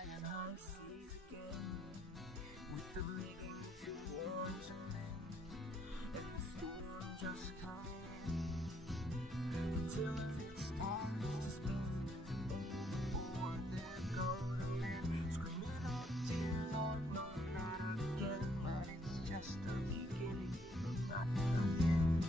trying high seas again, with the rigging towards an end, and the storm just coming in. The tiller it starts to spin, is overboard, there go the men, screaming, oh dear Lord, no, not again, but it's just the beginning, not again.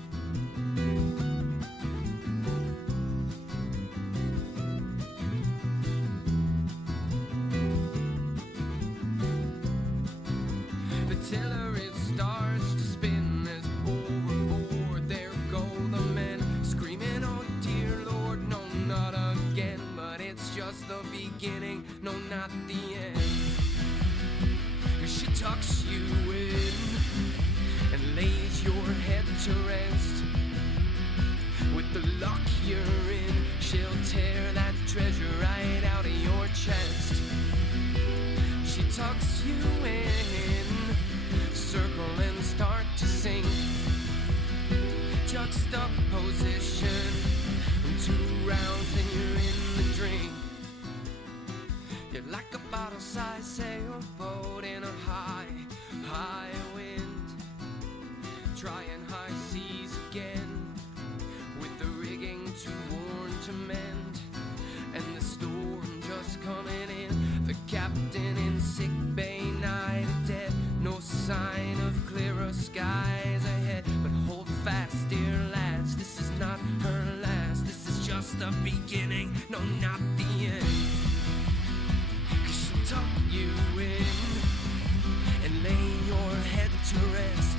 Tiller it starts to spin as overboard there go the men, screaming, oh dear Lord, no, not again, but it's just the beginning, no, not the end. She tucks you in and lays your head to rest. With the luck you're in, she'll tear that treasure right out of your chest. She tucks you in, circle and start to sing. Juxtaposition, 2 rounds and you're in the drink. You're like a bottle-sized sailboat in a high, high wind, trying high seas again, with the rigging too worn to mend, and the storm just coming in. The captain in sick bay, night of dead, no sign of clearer skies ahead. But hold fast, dear lads, this is not her last. This is just the beginning, no, not the end. 'Cause she'll tuck you in and lay your head to rest.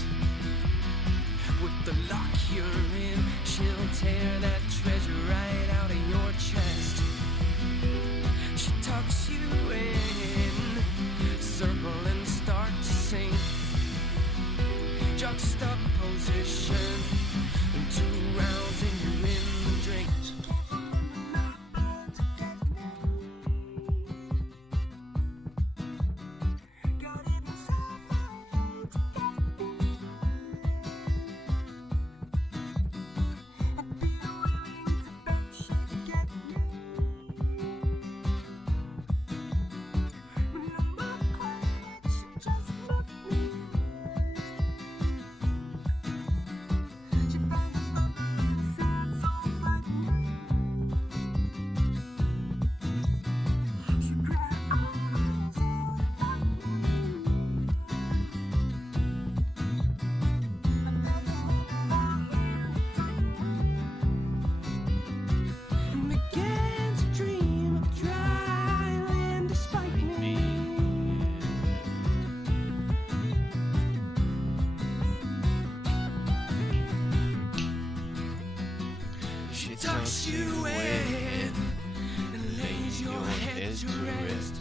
With the lock you're in, she'll tear that treasure right out of your chest. She tucks you in, circle and start to sing. Juxtaposition, 2 rounds and you're in the drink. Tucks you in and lays your head to rest.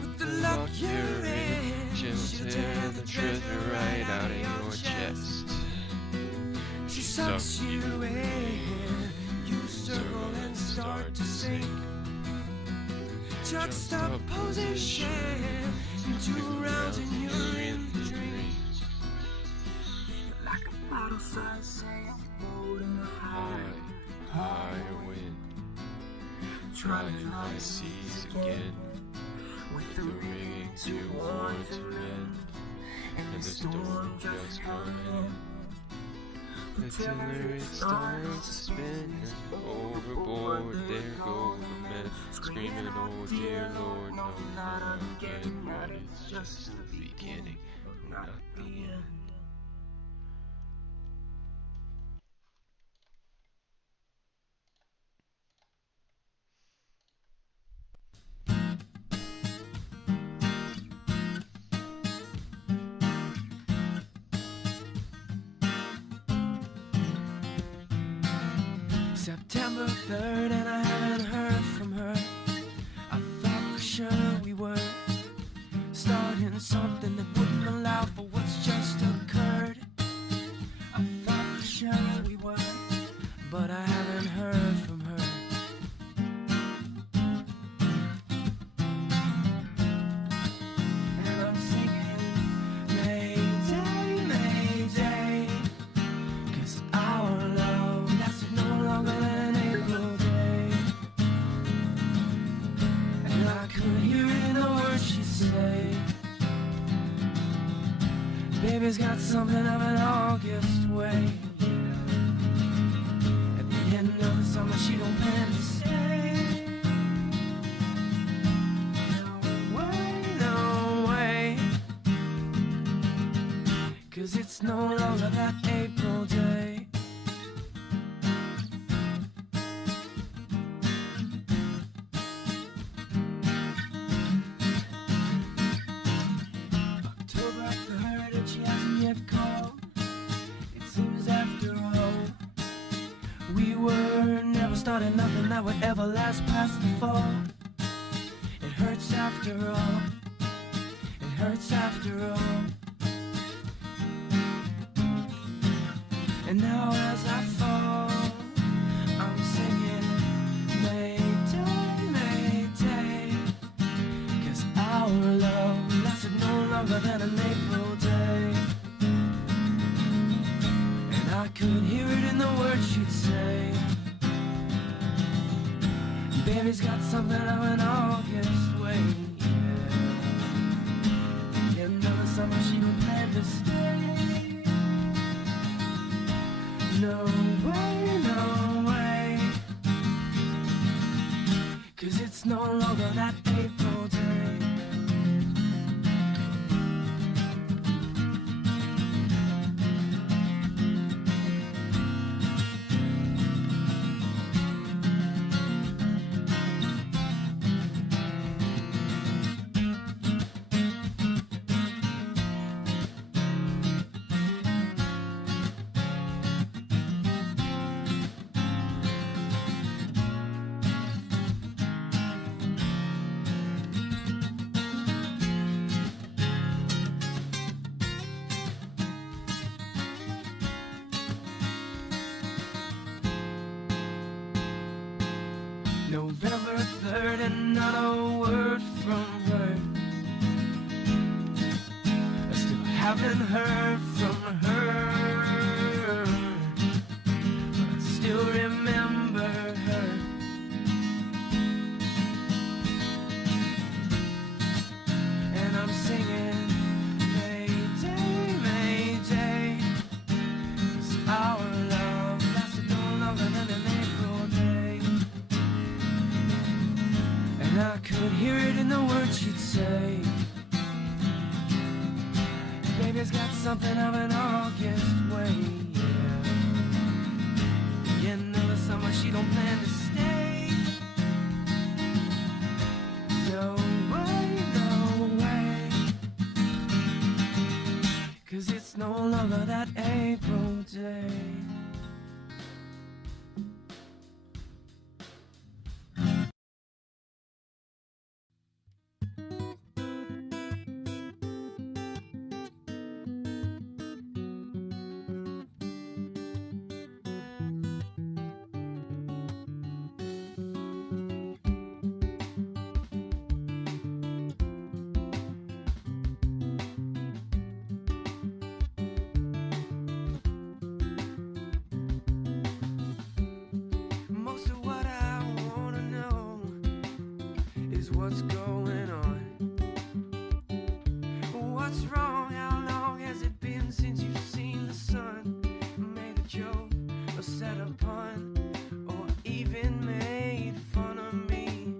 With the luck you're in, she'll tear the treasure right out of your chest. She sucks you in, you circle and start to sink. Juxtaposition, 2 rounds and you're in the drink. Like a bottle-sized sailboat in a high, high wind, trying high seas again, with the rigging too worn to mend, and the storm just coming in. the tiller it starts to spin, overboard there go the men, screaming, oh dear Lord, no, not again, but it's just the beginning, not the end. September 3rd and I haven't heard from her. I thought for sure we were starting something that wouldn't allow for what's just occurred. I thought for sure we were, but I haven't heard from her. And I'm singing Mayday, Mayday, 'cause our love lasted no longer than an April day. Baby's got something of an August way. At the end of the summer she don't plan to stay. No way, 'cause it's no longer that April day. Started nothing that would ever last past the fall. It hurts after all. It hurts after all. And now as I fall, I'm singing Mayday, Mayday, 'cause our love lasted no longer than an April day. And I could hear it in the words she'd say. Baby's got something of an August way, yeah. You know the summer she don't plan to stay. No way, no way, 'cause it's no longer that April day. November 3rd and not a word from her. I still haven't heard from her. I still remember her. And I'm singing Mayday, Mayday, 'cause our love lasted no longer than an April day. I could hear it in the words she'd say. Baby's got something of an August way, yeah. The end of the summer she don't plan to stay. No way, no way, 'cause it's no longer that April day. What's going on? What's wrong? How long has it been since you've seen the sun? Made a joke or said a pun or even made fun of me.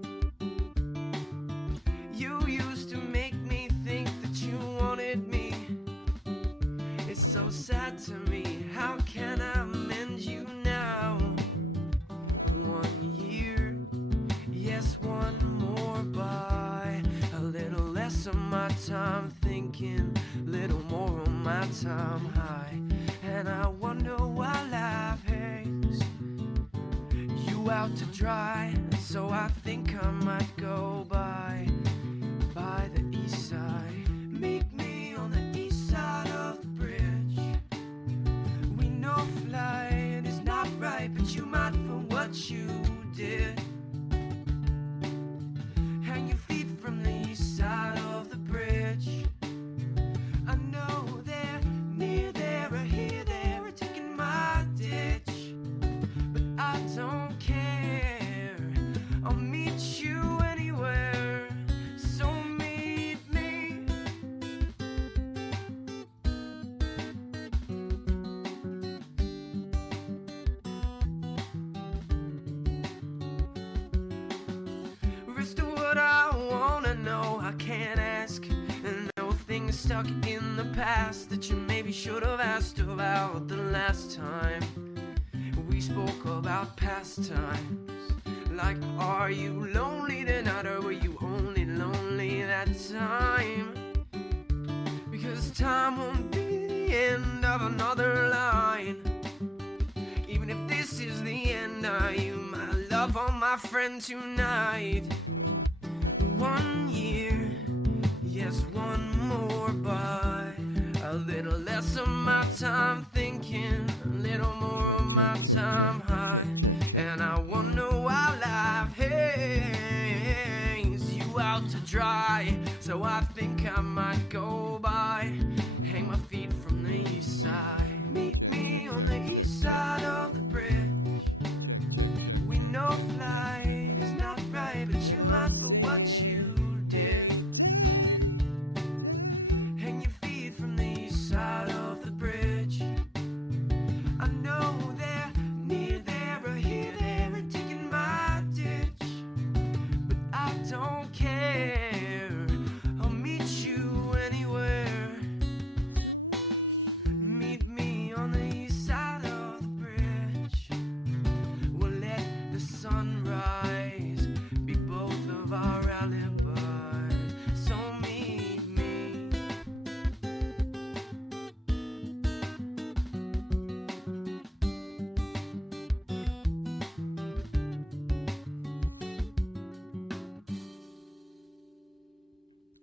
You used to make me think that you wanted me. It's so sad to me. How can I mend you now? 1 year, yes, 1 more by. A little less of my time thinking, little more of my time high. And I wonder why life hangs you out to dry. So I think I might go by the east side. Meet me on the east side of the bridge. We know flying is not right, but you might for what you did. Hang your feet from the east side of the bridge. I know they're near there or here, they're taking my ditch, but I don't care. I'll meet you anywhere. what I wanna know. I can't ask. And there were things stuck in the past that you maybe should have asked about the last time we spoke about pastimes. Like, are you lonely tonight, or were you only lonely that time? Because time won't be the end of another line. Even if this is the end, are you my love or my friend tonight? 1 year, yes, one more, but a little less of my time thinking, a little more of my time high. And I wonder why life hangs you out to dry. So I think I might go by, hang my feet from the east side. Check. And I'm singing Mayday, day. Hang your feet from the east side of the bridge. I know they're near there or here, there and taking my ditch. But I don't care, I'll meet you anywhere. So Meet me on the east side of the bridge. We'll let the sunrise be both of our alibis. So meet me.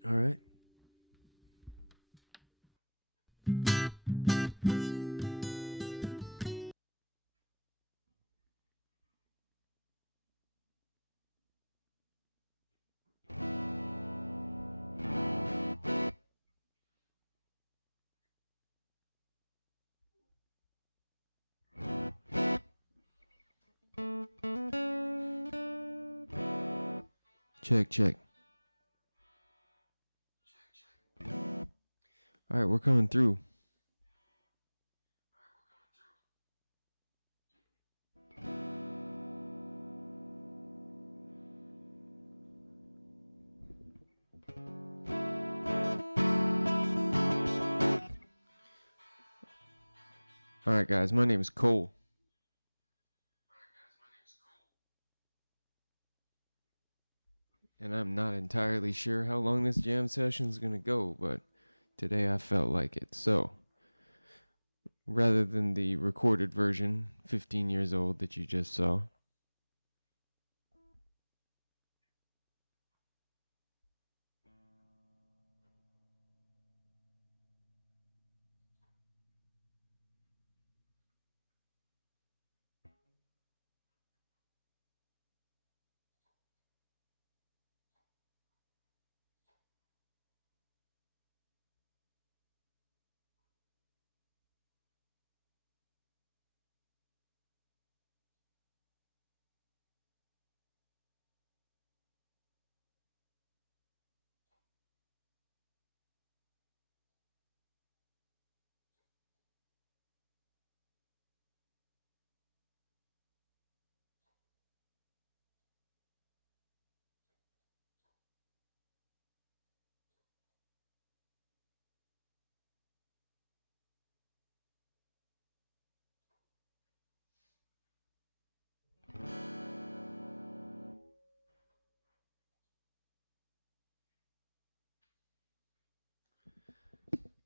all right. Check. All right, we're coming through. All right, guys, my name is Cole. And I'm not entirely sure how long this jam session is going to go, but today I felt like it. So, rather than the recorded version, 15 years old, that you just saw,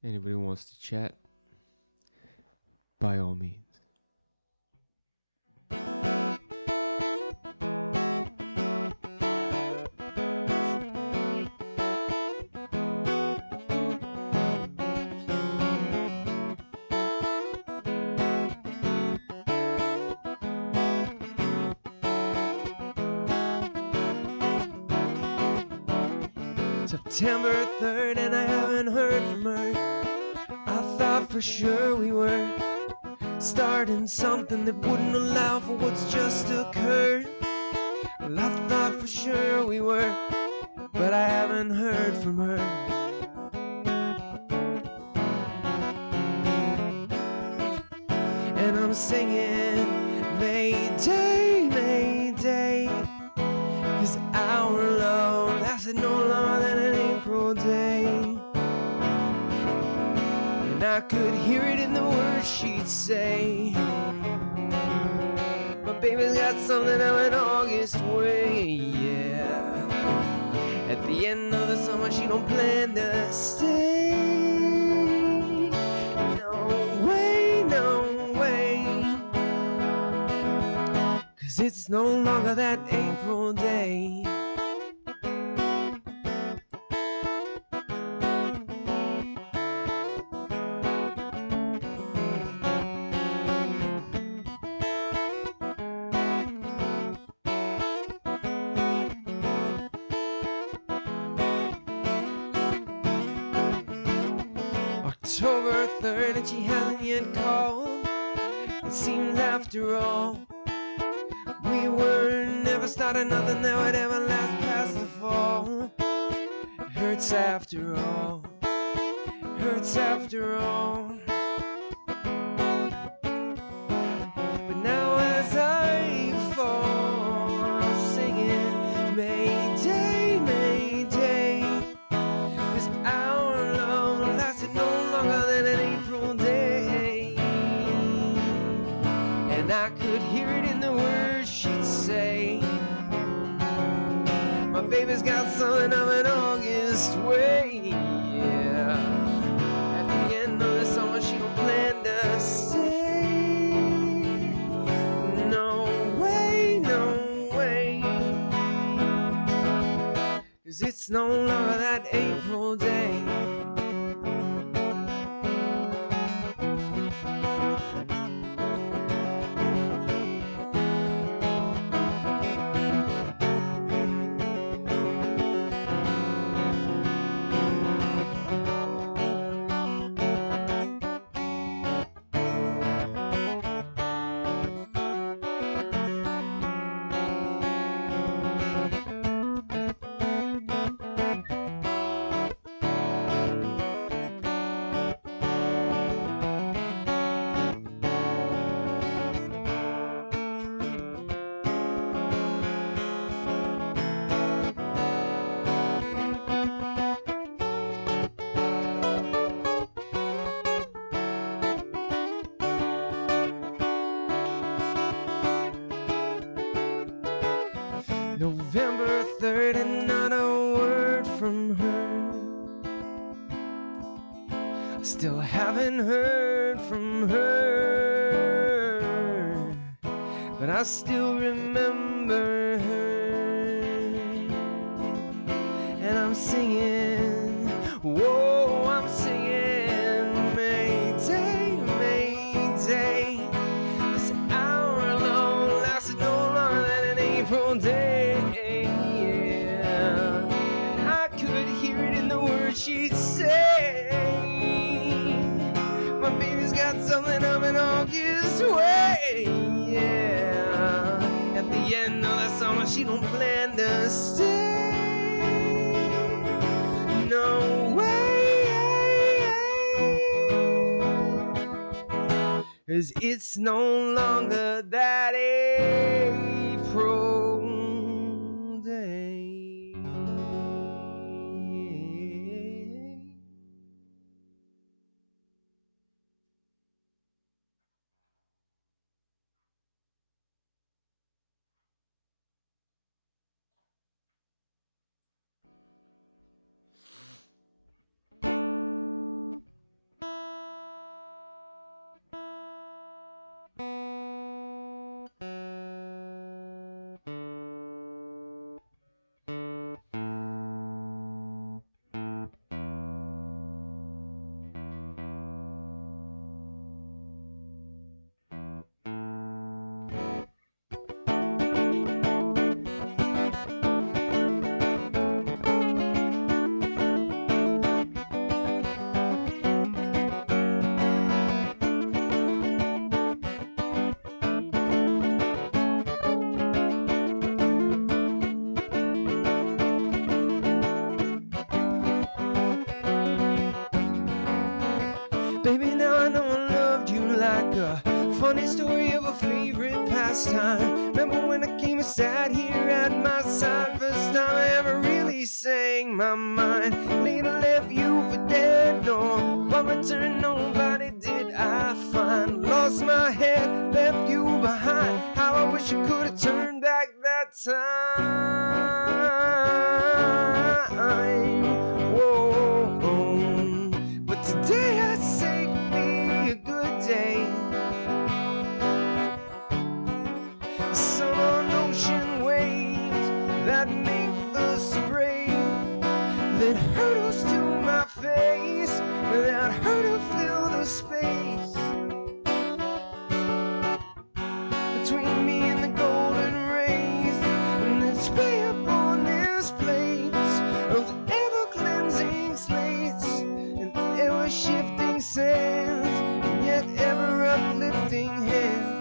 anybody wants to chat, by all means. September 3rd and I haven't heard from her. I thought for sure we were starting something that wouldn't allow for what's just occurred. Well, I thought for sure we were, but I haven't heard from her. And I'm singing Mayday, Mayday, 'cause our love lasted no longer than an April day. And I could hear it in the words she'd say. My baby's got something of an August way, yeah. At the end of the summer she don't plan to stay. No way, no way. 'Cause it's no longer that April day. October 3rd and she hasn't yet called. It seems after all we were never starting nothing that would ever last past the fall. It hurts after all. It hurts after all. But now as I fall, I'm singing Mayday, Mayday. This our love lasted no longer than an April day. And I could hear it in the words she'd say. My baby's got something of an August way, yeah. At the end of the summer she don't plan to stay. No way, no way. 'Cause it's no longer that April day. November 3rd and not a word from her. I still haven't heard from her, but I still remember her. And I'm singing, whoa, I'm singing Mayday, Mayday. This hour long lasted no longer than an April day. She'd say, my baby's got something of an August way, yeah. At the end of the summer she don't plan to stay. No way. 'Cause it's no longer that April day. Baby, now I know I loved you like a funny story of a favorite pastime. Remember when I came and sat here at my side? First time I ever really sang my mind. Later left you for dead, no. But return, nobody did I find. Lost my head, left you behind. How I wish I could have turned back that time. Whoa, but today I'd say could be a good day. The sun on ocean waves that make the spray, that hurtles to my face, that hurt to fill the space between me and the golden rays, and let's play upon this place of the ever-cleansing slates and ever-shifting sands, and yet ever-uplifting hands.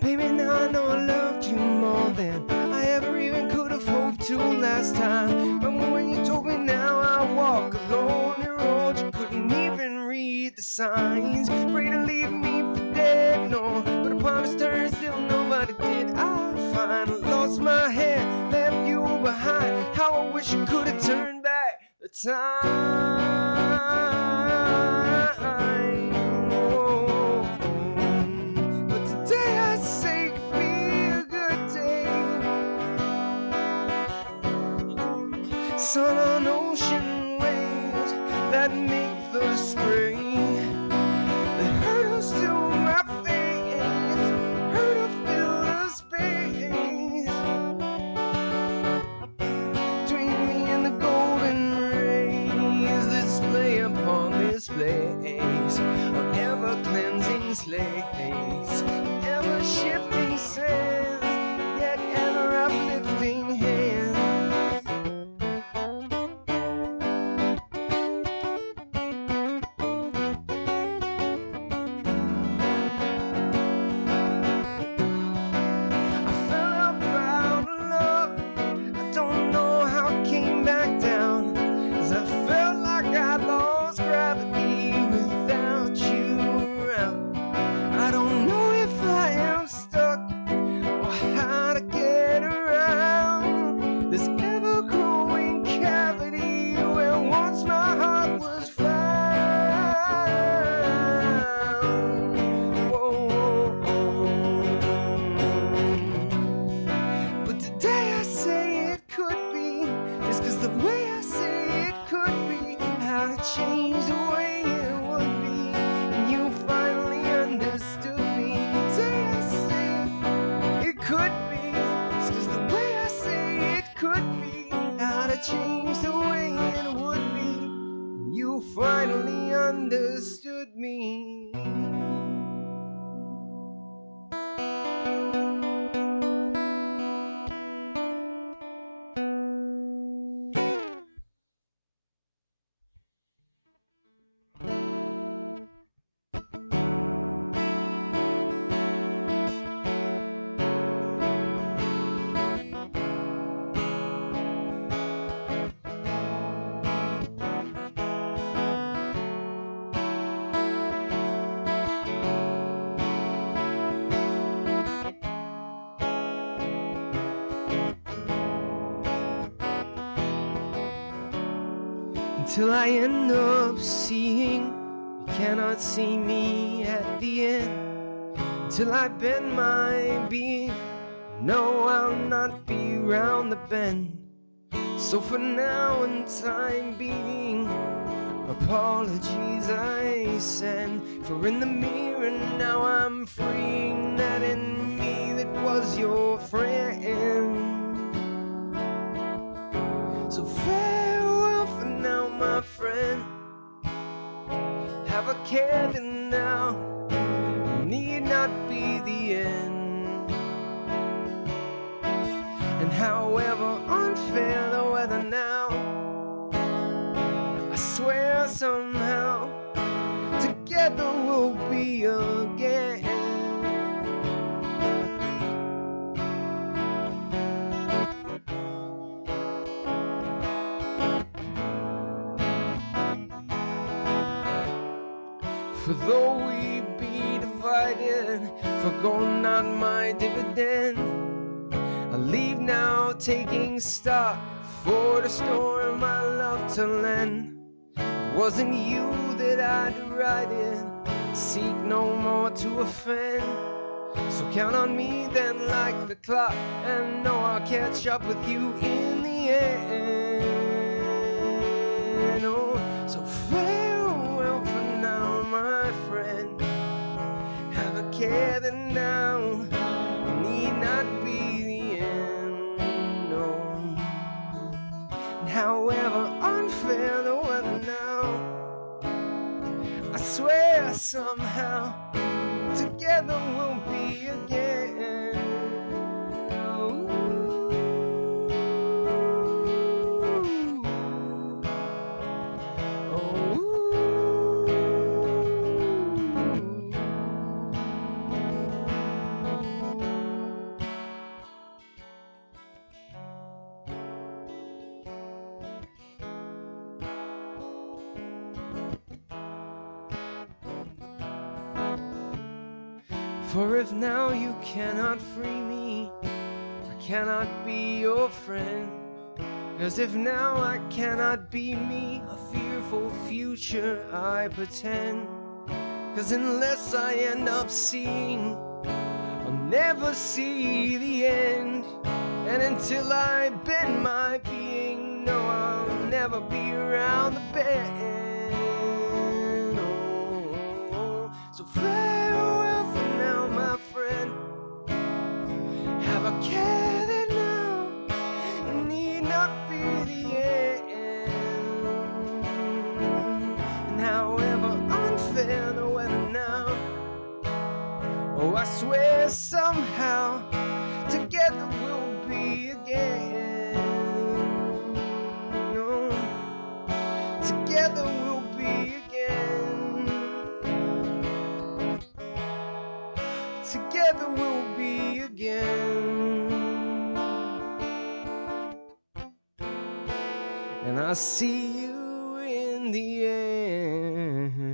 Baby, now I know I loved you more than I ever even could have hoped to last time. Remember when you told me now I walk alone the road, you couldn't even read the signs. Afraid to leave me for dead, no, but upon his turn still nobody did I find. I lost my head, left you behind. How I wish I could have turned back the time. Sun on ocean waves that make the spring, that hurtles to my face, hurt to fill the space between me and the golden rays. Let's play upon this place of ever-cleansing slates, ever-shifting sands, yet ever-uplifting hands. Change the way it would be, and you finally understood me. The day I say it could be, it's 'cause the way I say it could be, how to change the way it would be, and you finally understood me. Until I end up seeing you cannot see me at the end. Until I bend my being, no, I'll not be round the bend. So for now and time being, apologies I send. For in the mirror now I'm freeing that in me that was your friend. So farewell for now, my friend. Have a care that now need not be the end. And however unfair the weather now, I swear be again. For though we be divided, forgo not my dividend. I leave now taking stock for the storm my love to lend. It wasn't you that I derided, seek no more to offend. So count on me then like the clock, and know I'll catch up with you in the end. Oh, so farewell for now, my friend. Have a care that now need not be the end. No. And however unfair the weather now, I swear somehow together we'll be again. Ooh. Oh. For if now you cannot free me, I cannot be your friend. 'Cause if now I cannot be me, a fearful future I pretend. 'Cause unless I end up seeing, I'll never see the end. And until I bend my being, no, I'll never be around the bend. Oh, so farewell for now, my friend. Have a care that now need not be the end. And however unfair the weather now, oh, I swear somehow together we'll be again. No, together we'll be again. Together we'll be again. And I'll see you in the end.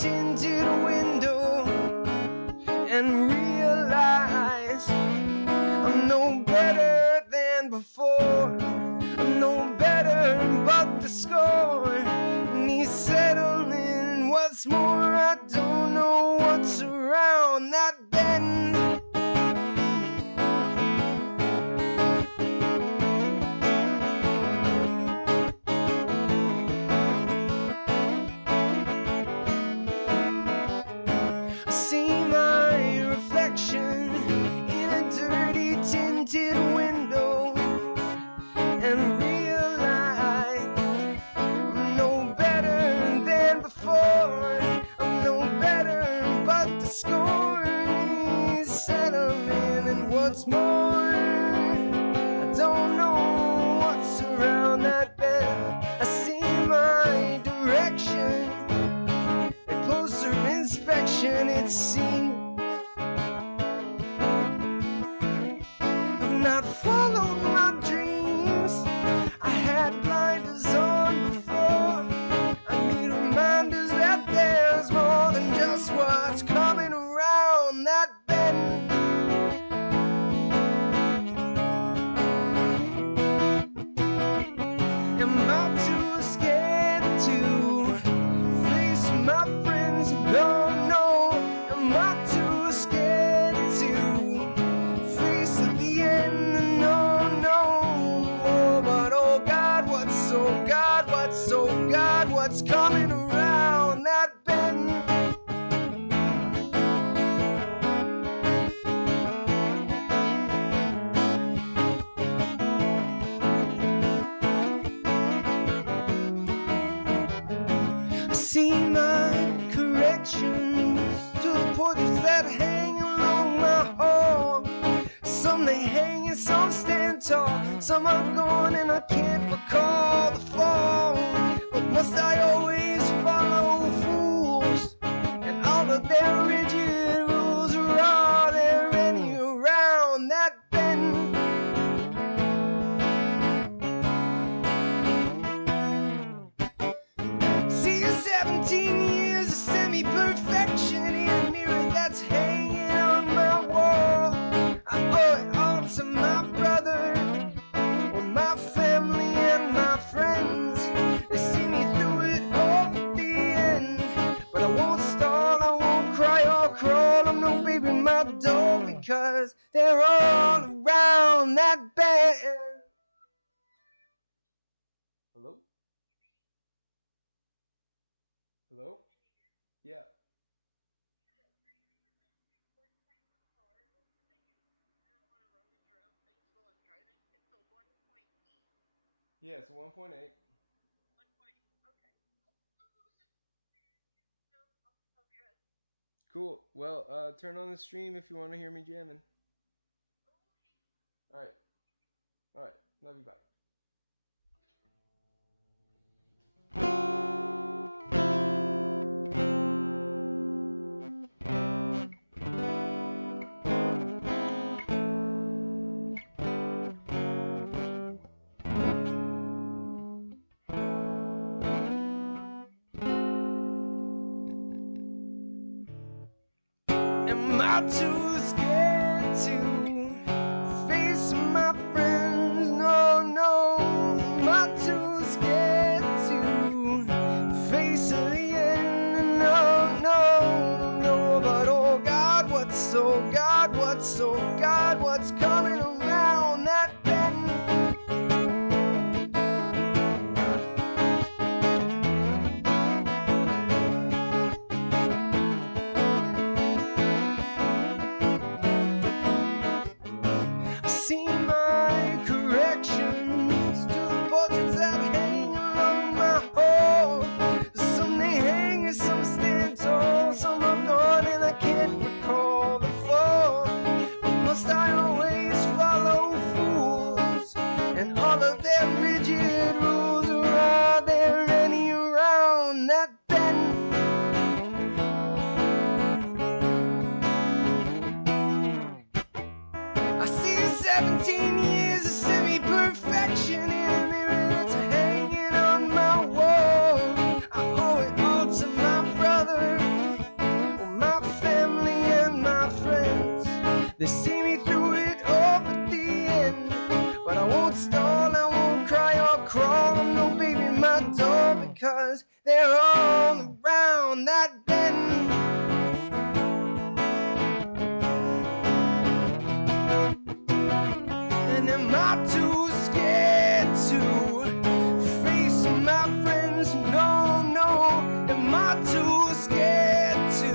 Tinted window and realize I'm no better than before. I'm no better but the score. And he's settling. What's more, I don't know what's around that bend. Tinted window and realize I'm no better than before. I'm no better but the score is settling. And what's more, I don't know what's around that bend. I see my direction. A closer inspection, it seems not followed my dreams. some are gone and I can't recall the fall. But must I always follow fools and all of their rigid rules? Or are there any around that bend? See, 17 years of semi-perfection in a mirror that's hanging on my wall. I owe it all to my brother, or my family and my friends. They see me through it all at the end, but I won't stall, I won't cry or crawl. I'm no baby my doll, because they're all around that bend. Hello? Hello? Yeah. Yeah, it's 1.8. Cool. Well, turn on the stream if you want to hear me jamming. All right. All right. Love you. Bye. Am I too scared to face my friends? No, no. Am I too scared to face the end? No, no, no. But oh God, what's coming around that bend? I see my corrections to the portraits that hang along my hall. Some they hang and some stand tall. Some are gone and I can't recall the fall. But must I always follow fools and all of their rigid rules? Or are there any around that bend? I see 17 years of semi-perfection in a mirror that's hanging on my wall. I owe it all to my brother, or my family and my friends. They see me through it all at the end, but I won't stall, I won't cry or crawl. I'm no baby my doll, because they're all around that bend. And am I too scared to face my friends? No, no. Am I too scared to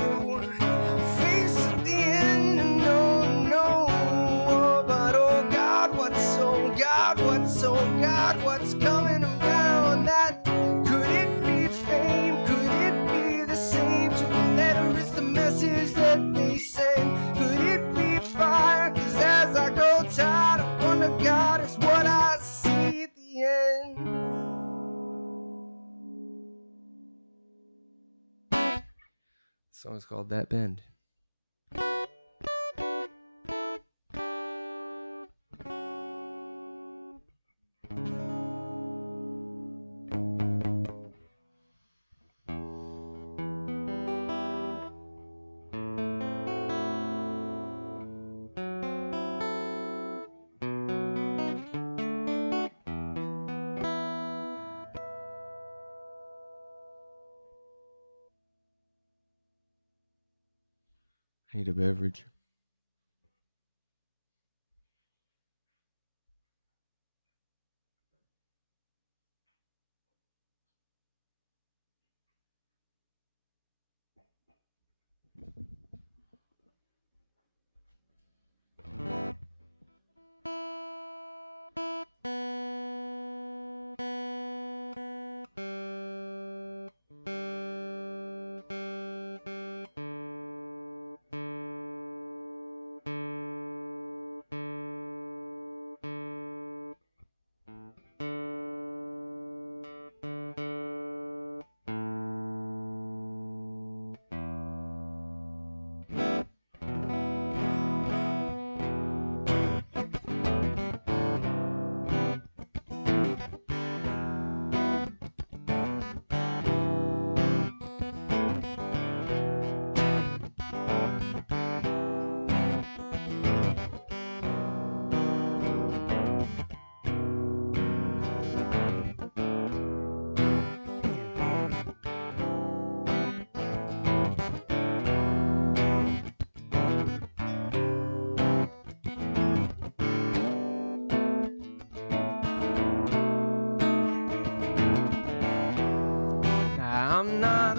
face the end? No, no. But oh God, what's coming around that? Could it be fame? Could it be the same? To the letter is the message that they send. Could it be fire? 'Cause as I grow tired, I wonder, God, is what I see at the end. The song's called That Bend. I need a beverage.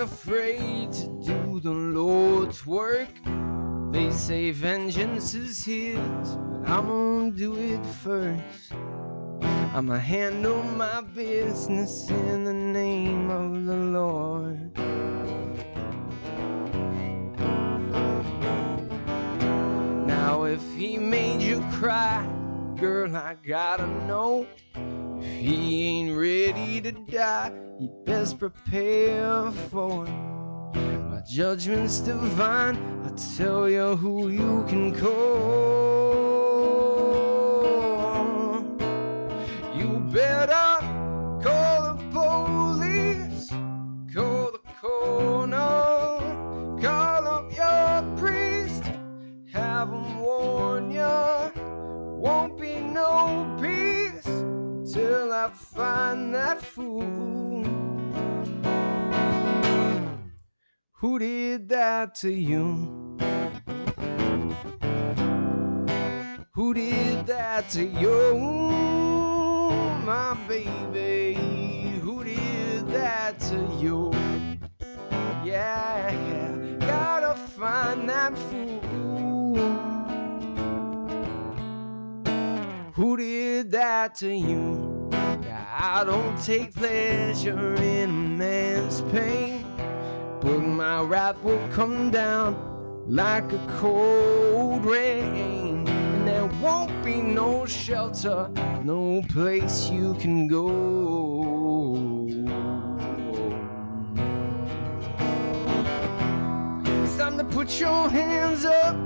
afraid to do the Lord's work. They say vengeance is his, but I'm gonna do it first. I'ma handle my business in the name of the Lord. Now if he made you cry, girl, I gotta know. If he ain't ready to die, you best prepare for it. My judgment's divine, I tell you who you can call. You better call the police, call the coroner, call up your priest, have them warn ya. Won't be no peace till I find that fool. Who did that to you? Who did that to you, my baby? Who did that to you? Yeah, gotta find that fool. Who did that to you? I don't take pleasure in a man's pain, but my wrath will come down like a cold rain, and there won't be no shelter, no place you can go. It's time to put your hands up,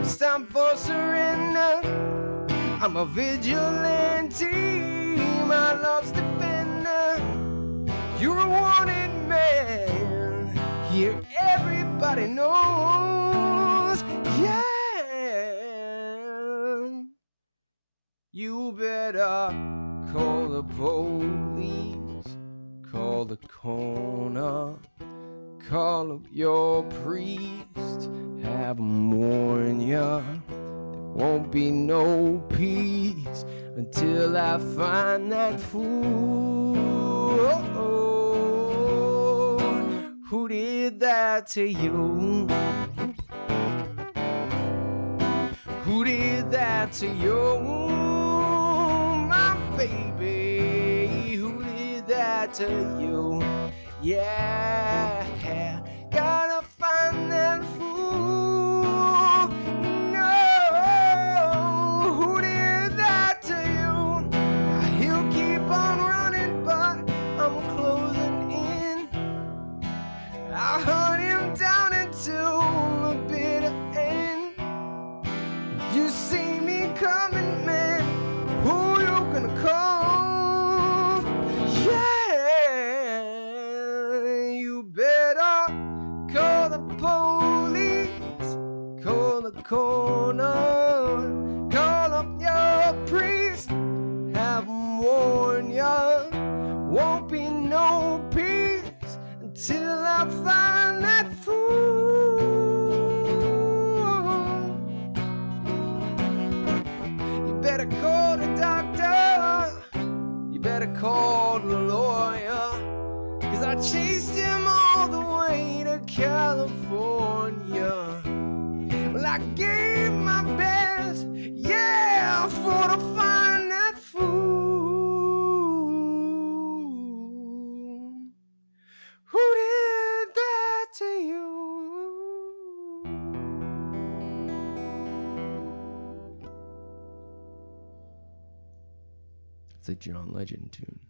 it's time for surrender. I'm a vigilante, my love's defender. You're a wanted man, here everybody knows. Yeah, you better call the police, call the coroner, call up your priest, have them warn ya. Won't be no peace until I find that fool. Who did that to you? Who did that to you, my baby? Who did that to you? Yeah, gotta find that fool. I hunt him down until the bitter end. You see me coming, man, who you gonna call? Yeah, you better call the police, call the coroner, call up your priest, have them warn ya. Won't be no peace until I find that fool. You better call the doctor, you better call the lawyer, 'cause I chased him all the way to California. Well, I gave my best, yeah, for to find that fool. Who did that to you? It's a John Legend tune.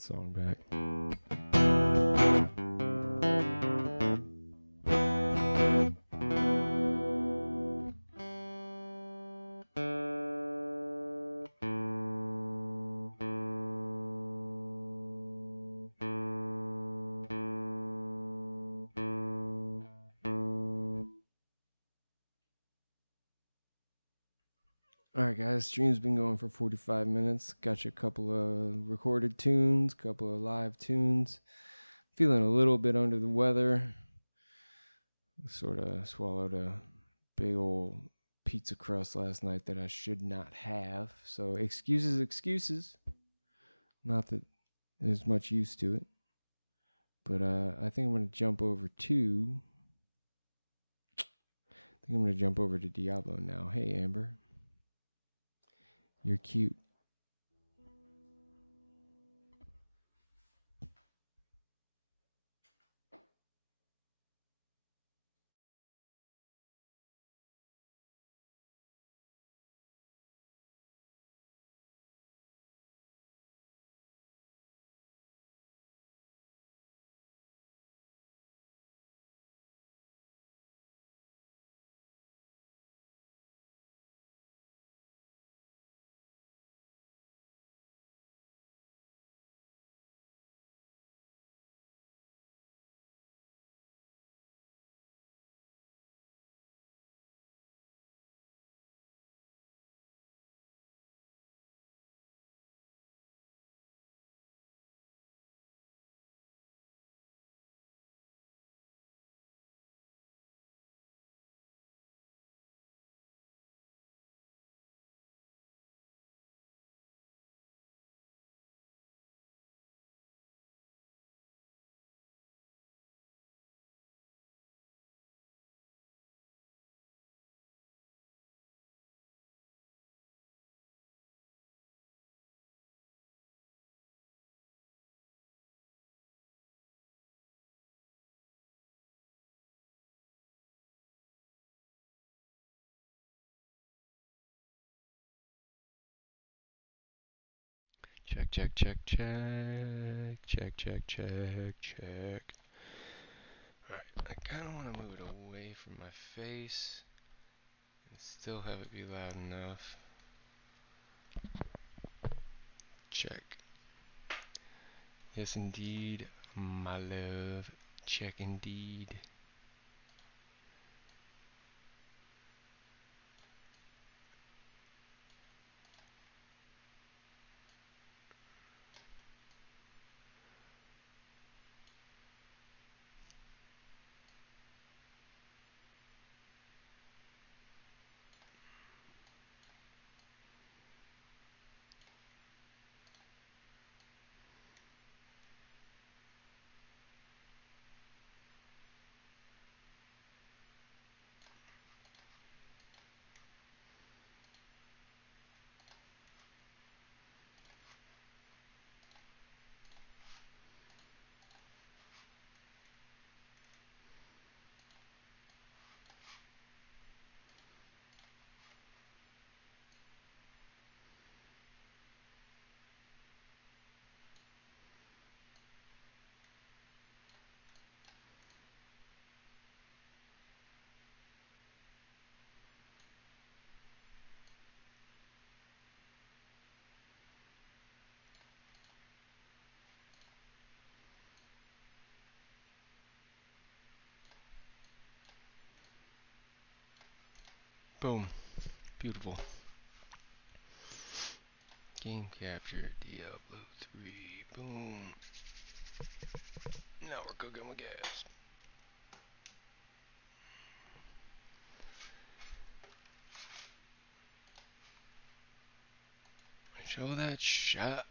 that song back. Alright guys, stream's been going for 45 minutes. Got you a couple of recorded tunes, couple of live tunes. Feeling a little bit under the weather. Sort of swallowed a big old pizza crust last night that I should not have. So excuses. Not that there's much use to it. But I think I'm going to jump over to... Diablo now. Hey Amber. You're cute. Check. Alright, I kind of want to move it away from my face and still have it be loud enough. Check. Yes, indeed, my love. Check indeed. Boom. Beautiful. Game capture, Diablo 3. Boom. Now we're cooking with gas. Show that shot.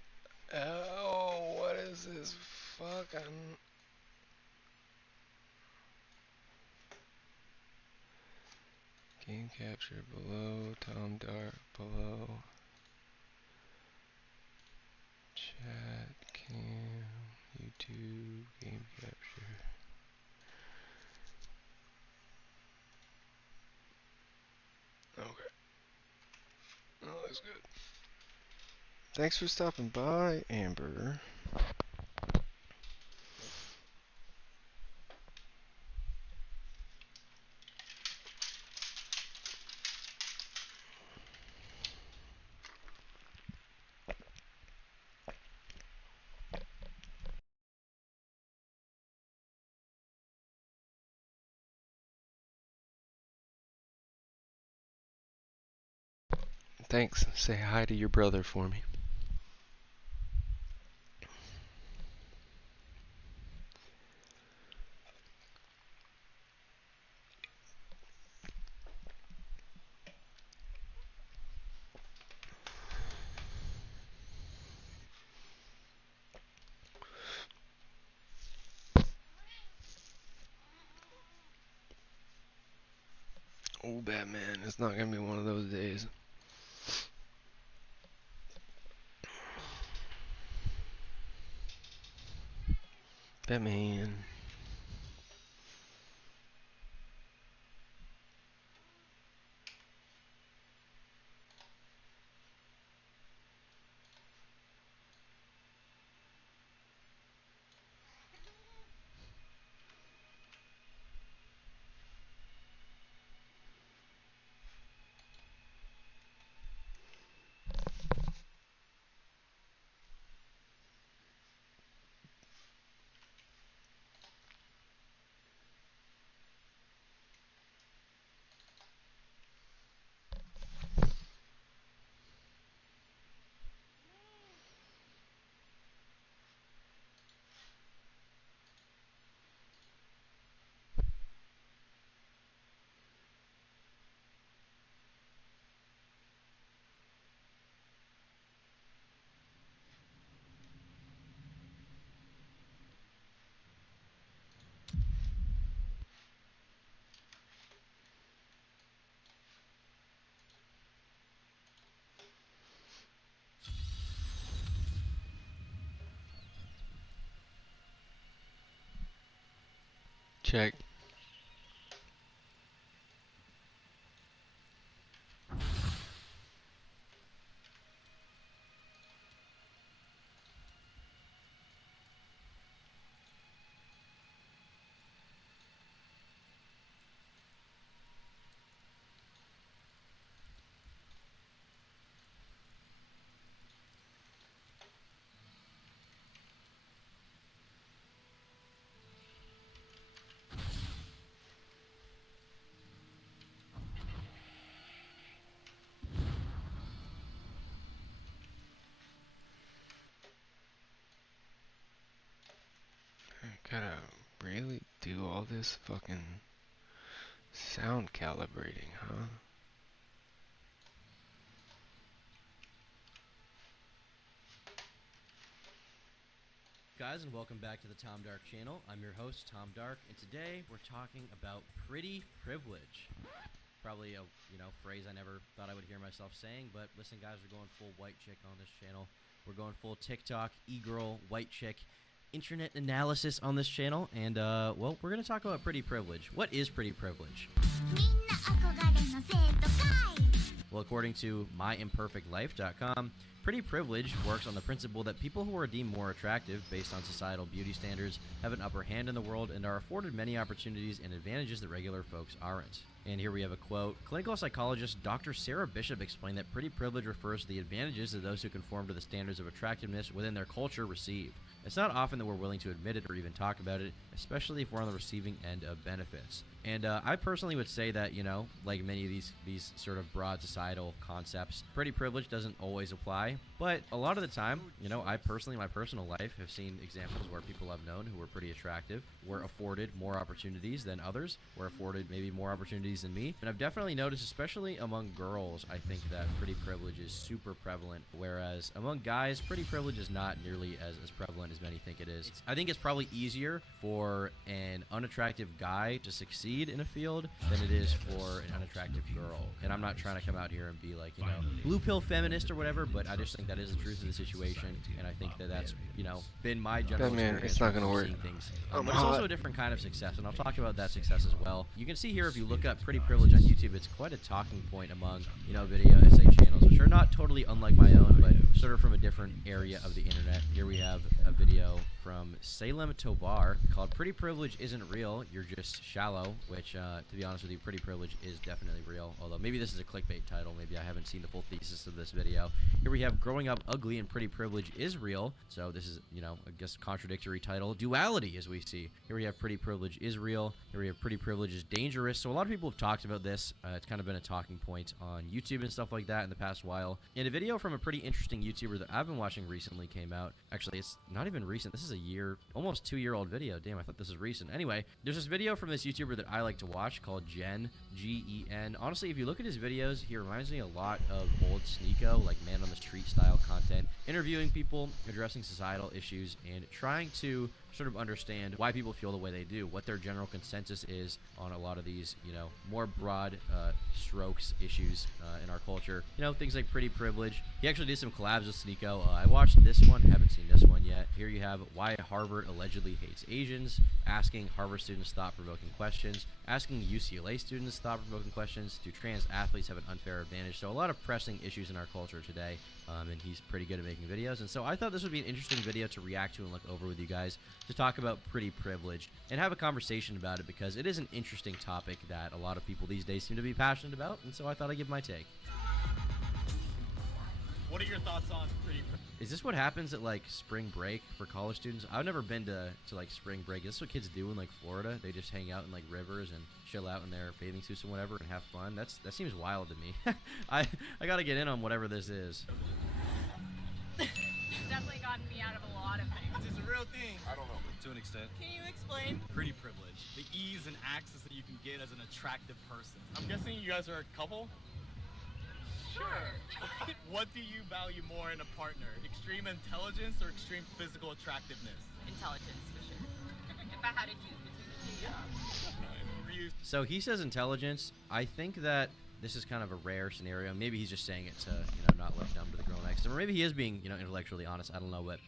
Oh, what is this fucking... Game capture below, Tom Dart below. Chat, cam, YouTube, game capture. Okay. That looks good. Thanks for stopping by, Amber. Thanks. Say hi to your brother for me. Oh, Batman, it's not gonna be one of those days. Batman. Check. Gotta really do all this fucking sound calibrating, huh? Guys, and welcome back to the Tom Dark channel. I'm your host, Tom Dark, and today we're talking about pretty privilege. Probably a phrase I never thought I would hear myself saying, but listen, guys, we're going full white chick on this channel. We're going full TikTok, e-girl, white chick, internet analysis on this channel, and well, we're gonna talk about pretty privilege. What is pretty privilege? Well, according to myimperfectlife.com, pretty privilege works on the principle that people who are deemed more attractive based on societal beauty standards have an upper hand in the world and are afforded many opportunities and advantages that regular folks aren't. And here we have a quote. Clinical psychologist Dr. Sarah Bishop explained that pretty privilege refers to the advantages that those who conform to the standards of attractiveness within their culture receive. It's not often that we're willing to admit it or even talk about it, especially if we're on the receiving end of benefits. And I personally would say that, like many of these sort of broad societal concepts, pretty privilege doesn't always apply. But a lot of the time, I personally, in my personal life, have seen examples where people I've known who were pretty attractive were afforded more opportunities than others, were afforded maybe more opportunities than me. And I've definitely noticed, especially among girls, I think that pretty privilege is super prevalent, whereas among guys, pretty privilege is not nearly as prevalent as many think it is. I think it's probably easier for an unattractive guy to succeed in a field than it is for an unattractive girl. And I'm not trying to come out here and be like, blue pill feminist or whatever, but I just think that is the truth of the situation, and I think that that's, been my general experience. It's not gonna work. Things. But it's also a different kind of success, and I'll talk about that success as well. You can see here, if you look up pretty privilege on YouTube, it's quite a talking point among, video essay channels, which are not totally unlike my own, but sort of from a different area of the internet. Here we have a video from Salem Tovar called Pretty Privilege Isn't Real, You're Just Shallow, which, to be honest with you, Pretty Privilege is definitely real, although maybe this is a clickbait title. Maybe I haven't seen the full thesis of this video. Here we have Growing Up Ugly and Pretty Privilege is Real, so this is, you know, I guess contradictory title. Duality, as we see. Here we have Pretty Privilege is Real. Here we have Pretty Privilege is Dangerous. So a lot of people have talked about this. It's kind of been a talking point on YouTube and stuff like that in the past while. And a video from a pretty interesting YouTuber that I've been watching recently came out. Actually, it's not even recent. This is a year, almost 2-year-old video. Damn, I thought this was recent. Anyway, there's this video from this YouTuber that I like to watch called Gen, G-E-N. Honestly, if you look at his videos, he reminds me a lot of old Sneeko, like man on the street style content, interviewing people, addressing societal issues, and trying to sort of understand why people feel the way they do, what their general consensus is on a lot of these, you know, more broad strokes issues in our culture. You know, things like Pretty Privilege. He actually did some collabs with Sneeko. I watched this one, haven't seen this one yet. Here you have Why Harvard Allegedly Hates Asians, asking Harvard students thought-provoking questions, asking UCLA students thought-provoking questions, do trans athletes have an unfair advantage? So a lot of pressing issues in our culture today. And he's pretty good at making videos, and so I thought this would be an interesting video to react to and look over with you guys, to talk about Pretty Privilege and have a conversation about it, because it is an interesting topic that a lot of people these days seem to be passionate about, and so I thought I'd give my take. What are your thoughts on Pretty Privilege? Is this what happens at like spring break for college students? I've never been to like spring break. This is what kids do in like Florida. They just hang out in like rivers and chill out in their bathing suits and whatever and have fun. That seems wild to me. I gotta get in on whatever this is. It's definitely gotten me out of a lot of things. Is this a real thing? I don't know. To an extent. Can you explain? Pretty privilege. The ease and access that you can get as an attractive person. I'm guessing you guys are a couple? Sure. What do you value more in a partner? Extreme intelligence or extreme physical attractiveness? Intelligence, for sure. If I had to choose between the two, yeah. For you, So he says intelligence. I think that this is kind of a rare scenario. Maybe he's just saying it to, you know, not look dumb to the girl next to him. Or maybe he is being, you know, intellectually honest. I don't know, but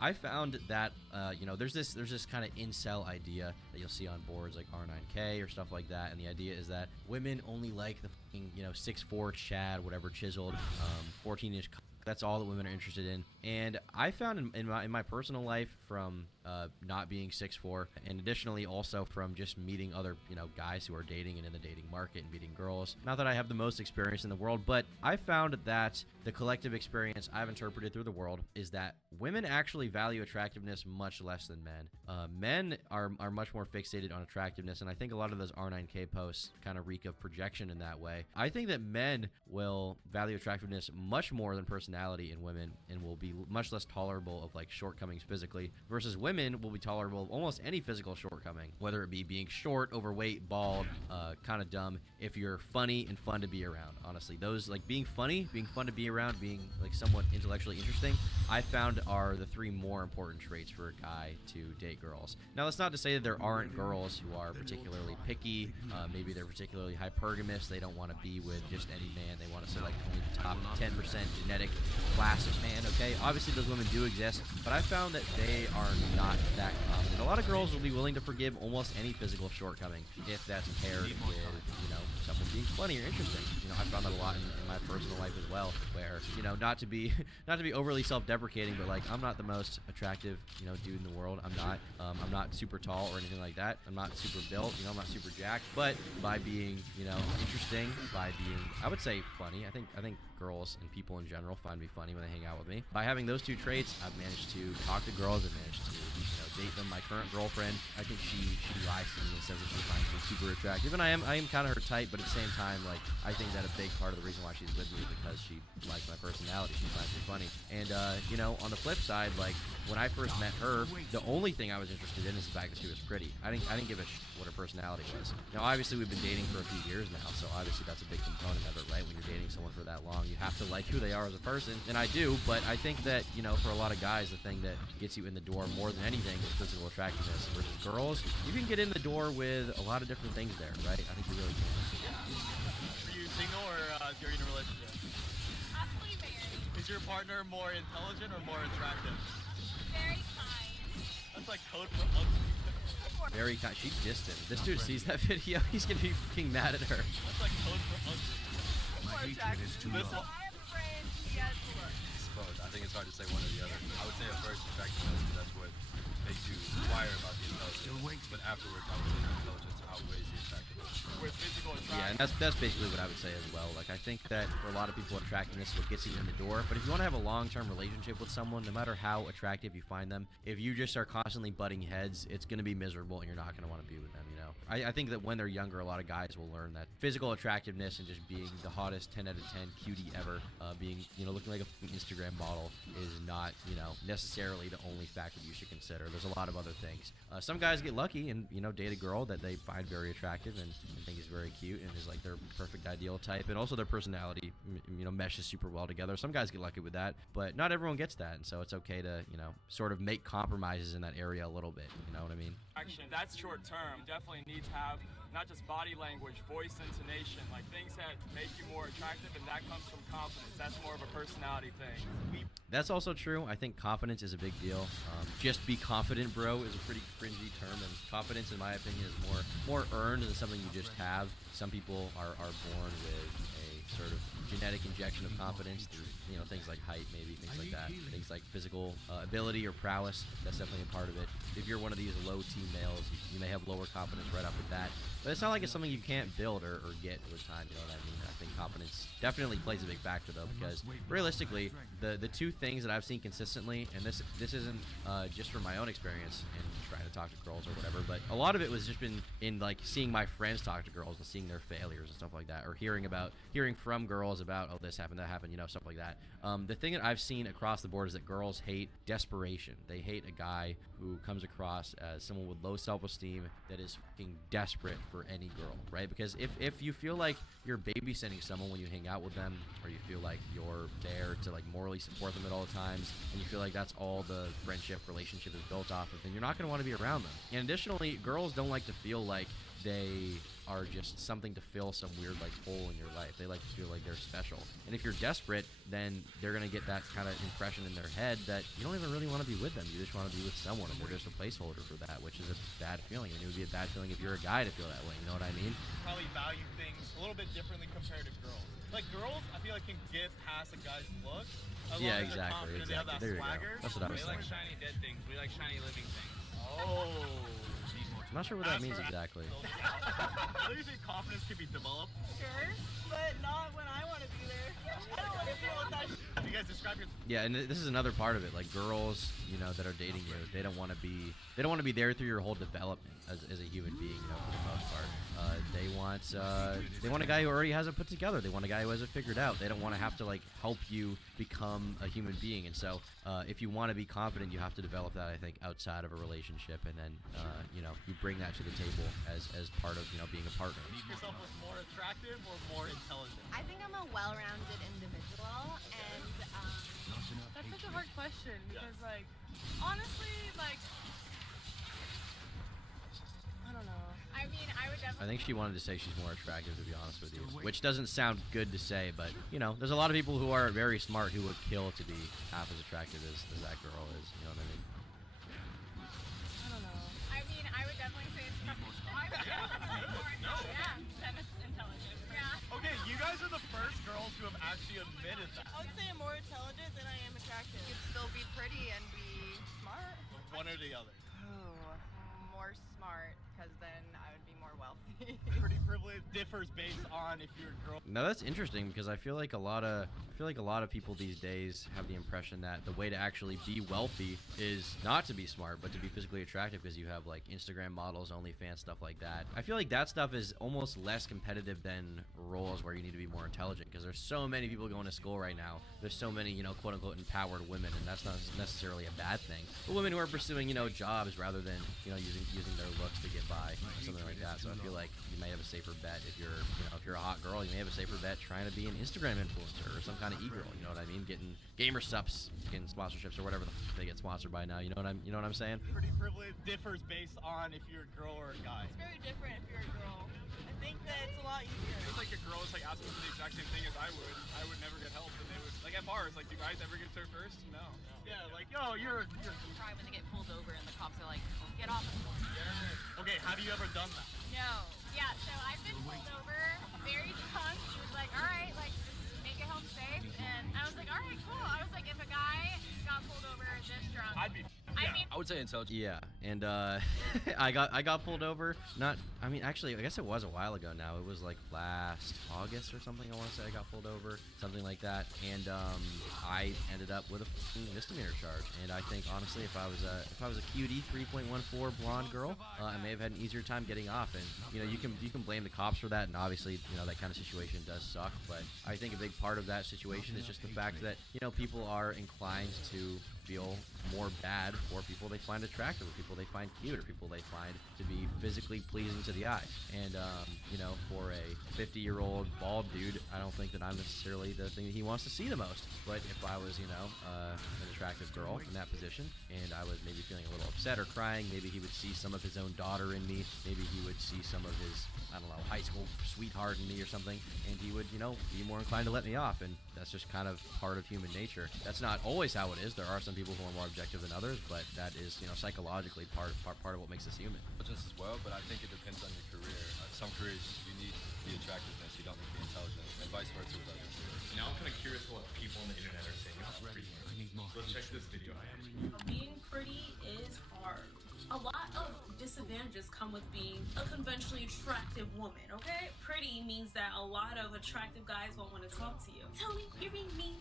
I found that, you know, there's this kind of incel idea that you'll see on boards like R9K or stuff like that, and the idea is that women only like the fucking, you know, 6'4" Chad, whatever, chiseled, 14-inch. That's all that women are interested in. And I found in my personal life, from not being 6'4", and additionally also from just meeting other, you know, guys who are dating and in the dating market and meeting girls. Not that I have the most experience in the world, but I found that the collective experience I've interpreted through the world is that women actually value attractiveness much less than men. Men are much more fixated on attractiveness, and I think a lot of those R9K posts kind of reek of projection in that way. I think that men will value attractiveness much more than personality in women, and will be much less tolerable of like shortcomings physically, versus women will be tolerable of almost any physical shortcoming, whether it be being short, overweight, bald, kind of dumb, if you're funny and fun to be around. Honestly, those, like being funny, being fun to be around, being like somewhat intellectually interesting, I found are the 3 more important traits for a guy to date girls. Now, that's not to say that there aren't girls who are particularly picky. Maybe they're particularly hypergamous. They don't want to be with just any man. They want to select only the top 10% genetic classic man. Okay, obviously those women do exist, but I found that they are not that common. And a lot of girls will be willing to forgive almost any physical shortcoming if that's paired with, you know, someone being funny or interesting. You know, I found that a lot in my personal life as well, where, you know, not to be overly self-deprecating, but like, I'm not the most attractive, you know, dude in the world. I'm not super tall or anything like that. I'm not super built, you know, I'm not super jacked, but by being, you know, interesting, by being, I would say, funny. I think girls and people in general find me funny when they hang out with me. By having those 2 traits, I've managed to talk to girls. I've managed to, you know, date them. My current girlfriend, I think she lies to me and says that she finds me super attractive, and I am kind of her type, but at the same time, like, I think that a big part of the reason why she's with me is because she likes my personality. She finds me funny. And you know, on the flip side, like, when I first met her, the only thing I was interested in is the fact that she was pretty. I didn't give a what her personality was. Now, obviously, we've been dating for a few years now, so obviously that's a big component of it, right? When you're dating someone for that long, you have to like who they are as a person, and I do. But I think that, you know, for a lot of guys, the thing that gets you in the door more than anything is physical attractiveness. Versus girls, you can get in the door with a lot of different things there, right? I think you really can. are you single or you're in a relationship? Absolutely married. Is your partner more intelligent or more attractive? Very kind. That's like code for ugly. Very kind. She dissed him. This dude sees that video, he's gonna be fucking mad at her. That's like code for ugly. More attractive. This So I have a friend, she has a look. afterwards, I would say the intelligence outweighs the attractiveness. With physical attraction. Yeah, and that's basically what I would say as well. Like, I think that for a lot of people, attractiveness is what gets you in the door. But if you want to have a long-term relationship with someone, no matter how attractive you find them, if you just are constantly butting heads, it's going to be miserable, and you're not going to want to be with them, you know? I think that when they're younger, a lot of guys will learn that physical attractiveness and just being the hottest 10 out of 10 cutie ever, being, you know, looking like an Instagram model is not, you know, necessarily the only factor you should consider. There's a lot of other things. Some guys get lucky and, you know, date a girl that they find very attractive and think is very cute and is like their perfect ideal type, and also their personality, you know, meshes super well together. Some guys get lucky with that, but not everyone gets that, and so it's okay to, you know, sort of make compromises in that area a little bit. You know what I mean? Action. That's short term. Definitely need to have not just body language, voice intonation, like things that make you more attractive, and that comes from confidence. That's more of a personality thing. That's also true. I think confidence is a big deal. Just be confident, bro, is a pretty cringy term, and confidence, in my opinion, is more earned than something you just have. Some people are born with a sort of genetic injection of confidence through, you know, things like height, maybe, things like that, things like physical ability or prowess. That's definitely a part of it. If you're one of these low T males, you may have lower confidence right off the bat, but it's not like it's something you can't build or get over time. You know what I mean? I think confidence definitely plays a big factor, though, because realistically, the two things that I've seen consistently, and this isn't just from my own experience and trying to talk to girls or whatever, but a lot of it was just been in like seeing my friends talk to girls and seeing their failures and stuff like that, or hearing from girls about, oh, this happened, that happened, you know, stuff like that. The thing that I've seen across the board is that girls hate desperation. They hate a guy who comes across as someone with low self-esteem that is fucking desperate for any girl, right? Because if you feel like you're babysitting someone when you hang out with them, or you feel like you're there to like morally support them at all times, and you feel like that's all the friendship relationship is built off of, then you're not going to want to be around them. And additionally, girls don't like to feel like they are just something to fill some weird like hole in your life. They like to feel like they're special. And if you're desperate, then they're going to get that kind of impression in their head that you don't even really want to be with them. You just want to be with someone, and they're just a placeholder for that, which is a bad feeling. And it would be a bad feeling if you're a guy to feel that way. You know what I mean? Probably value things a little bit differently compared to girls. Like girls, I feel like can get past a guy's look. Yeah, exactly. They have that There you go. swagger. That's what I was We like saying. shiny dead things. We like shiny living things. Oh. I'm not sure what that means exactly. Do you think confidence can be developed? Sure, but not when I want to be there. I don't want to deal with that. Have you guys describe your Yeah, and this is another part of it. Like girls, you know, that are dating you, they don't want to be there through your whole development as a human being, you know, for the most part. They want a guy who already has it put together. They want a guy who has it figured out. They don't want to have to like help you become a human being. And so, if you want to be confident, you have to develop that, I think, outside of a relationship, and then you know, you bring that to the table as part of, you know, being a partner. yourself as more attractive or more intelligent? I think I'm a well-rounded individual, and That's such a hard question because, like, honestly, like, I don't know. I mean, I would I definitely. think she wanted to say she's more attractive, to be honest with you, which doesn't sound good to say, but, you know, there's a lot of people who are very smart who would kill to be half as attractive as that girl is, you know what I mean? I don't know. I mean, I would definitely say it's more intelligent. Yeah, than it's intelligent. Yeah. Okay, you guys are the first girls who have actually admitted that. I would say I'm more intelligent than I am attractive. You'd still be pretty and be smart. One or the other. More smart, because then I would be more wealthy. Pretty privilege differs based on if you're a girl. Now that's interesting because I feel like a lot of people these days have the impression that the way to actually be wealthy is not to be smart, but to be physically attractive, because you have like Instagram models, OnlyFans, stuff like that. I feel like that stuff is almost less competitive than roles where you need to be more intelligent, because there's so many people going to school right now. There's so many, you know, quote unquote empowered women, and that's not necessarily a bad thing. But women who are pursuing, you know, jobs rather than, you know, using their looks to get by, or something like that. So I feel like you may have a safer bet if you're, you know, if you're a hot girl, you may have a safer bet trying to be an Instagram influencer or some kind of e-girl. You know what I mean? Getting gamer subs, getting sponsorships or whatever they get sponsored by now. You know what I'm saying? Pretty privilege differs based on if you're a girl or a guy. It's very different if you're a girl. I think that it's a lot easier. It's like a girl is like asking for the exact same thing as I would never get help, and they would like at bars. Like, do guys ever get served first? No. Yeah, like, yo, you're. Try when they get pulled over and the cops are like, oh, get off the floor. Okay, have you ever done that? No. Yeah, so I've been pulled over very drunk. He was like, all right, like, just make it home safe. And I was like, all right, cool. I was like, if a guy got pulled over this drunk, I'd be. I mean, I would say intelligent. Yeah, and I got pulled over. I mean, actually, I guess it was a while ago now. It was like last August or something. I want to say I got pulled over, something like that, and I ended up with a misdemeanor charge. And I think honestly, if I was a cutie 3.14 blonde girl, I may have had an easier time getting off. And you can blame the cops for that, and obviously that kind of situation does suck. But I think a big part of that situation is just the fact that people are inclined to feel more bad for people they find attractive, or people they find cute, or people they find to be physically pleasing to the eye. And for a 50-year-old bald dude, I don't think that I'm necessarily the thing that he wants to see the most. But if I was an attractive girl in that position, and I was maybe feeling a little upset or crying, maybe he would see some of his own daughter in me, maybe he would see some of his, I don't know, high school sweetheart in me or something, and he would be more inclined to let me off. And that's just kind of part of human nature. That's not always how it is. There are some people who are more objective than others, but that is psychologically part of what makes us human. Intelligence as well, but I think it depends on your career. Some careers you need the attractiveness, you don't need the intelligence, and vice versa with others. Now I'm kind of curious what people on the internet are saying about pretty. So let's check this video out. Being pretty is hard. A lot of disadvantages come with being a conventionally attractive woman, okay? Pretty means that a lot of attractive guys won't want to talk to you. Tell me, you're being mean.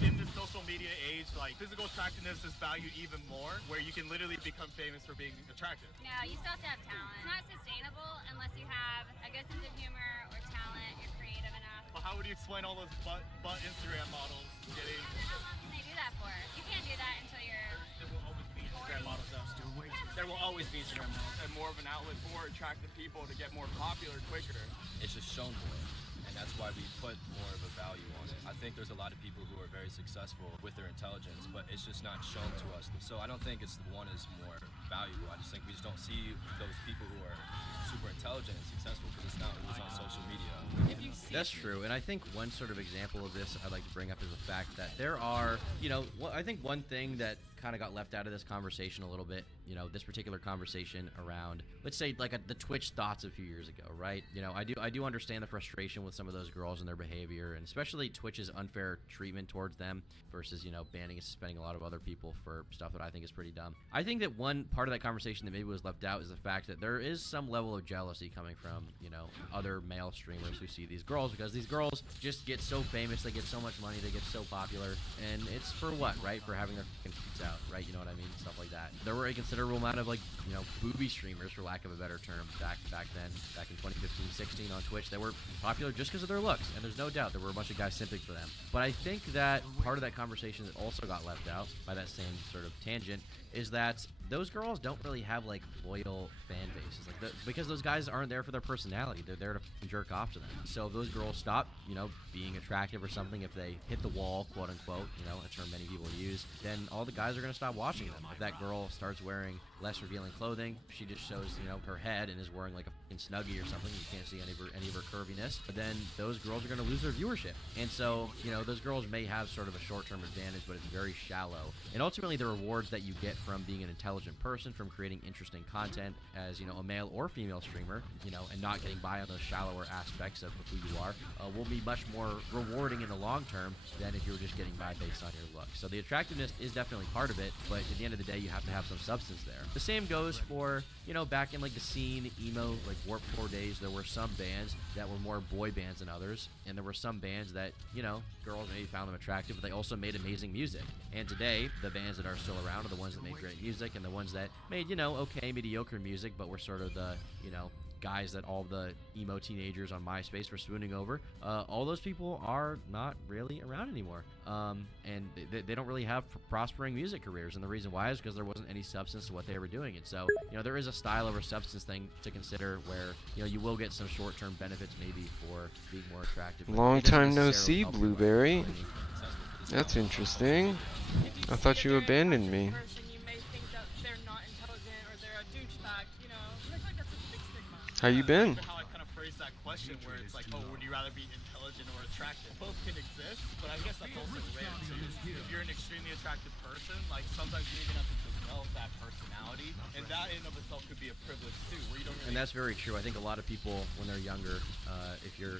In this social media age, like, physical attractiveness is valued even more, where you can literally become famous for being attractive. no, you still have to have talent. It's not sustainable unless you have a good sense of humor or talent, you're creative enough. Well, how would you explain all those butt Instagram models getting... How long can they do that for? You can't do that until you're... There will always be Instagram models, though. There will always be Instagram models. And more of an outlet for attractive people to get more popular quicker. It's just shown more, and that's why we put more of a value on it. I think there's a lot of people who are very successful with their intelligence, but it's just not shown to us. So I don't think it's the one is more valuable. I just think we just don't see those people who are super intelligent and successful because it's not always on social media. That's true, and I think one sort of example of this I'd like to bring up is the fact that there are, I think one thing that kind of got left out of this conversation a little bit, this particular conversation around, let's say, like the Twitch thoughts a few years ago, right? I do understand the frustration with some of those girls and their behavior, and especially Twitch's unfair treatment towards them versus, banning and suspending a lot of other people for stuff that I think is pretty dumb. I think that one part of that conversation that maybe was left out is the fact that there is some level of jealousy coming from, other male streamers who see these girls, because these girls just get so famous, they get so much money, they get so popular, and it's for what, right? For having their fucking tits out, right? You know what I mean? Stuff like that. There were a considerable amount of, booby streamers, for lack of a better term, back then, back in 2015-16 on Twitch. They were popular just because of their looks, and there's no doubt there were a bunch of guys simping for them. But I think that part of that conversation that also got left out by that same sort of tangent is that those girls don't really have loyal fan bases, because those guys aren't there for their personality. They're there to jerk off to them. So if those girls stop, being attractive or something, if they hit the wall, quote unquote, a term many people use, then all the guys are going to stop watching them. If that girl starts wearing less revealing clothing, she just shows her head and is wearing like a fucking snuggie or something, you can't see any of her curviness, but then those girls are going to lose their viewership. And so those girls may have sort of a short-term advantage, but it's very shallow. And ultimately the rewards that you get from being an intelligent person, from creating interesting content as a male or female streamer, and not getting by on those shallower aspects of who you are, will be much more rewarding in the long term than if you were just getting by based on your look. So the attractiveness is definitely part of it, but at the end of the day you have to have some substance there. The same goes for back in the scene emo Warped 4 days. There were some bands that were more boy bands than others, and there were some bands that girls maybe found them attractive, but they also made amazing music. And today the bands that are still around are the ones that made great music, and the ones that made okay, mediocre music, but were sort of the guys that all the emo teenagers on MySpace were swooning over. All those people are not really around anymore, and they don't really have prospering music careers, and the reason why is because there wasn't any substance to what they were doing. And so there is a style over substance thing to consider, where you will get some short-term benefits maybe for being more attractive. Long time no see, Blueberry. That's interesting. I thought you abandoned me. How you been? How I kind of phrase that question, where it's like, oh, would you rather be intelligent or attractive? Both can exist, but I guess that's also rare too. If you're an extremely attractive person, sometimes you're gonna have to develop that personality, and that in of itself could be a privilege too, where you don't really. And that's very true. I think a lot of people, when they're younger, if you're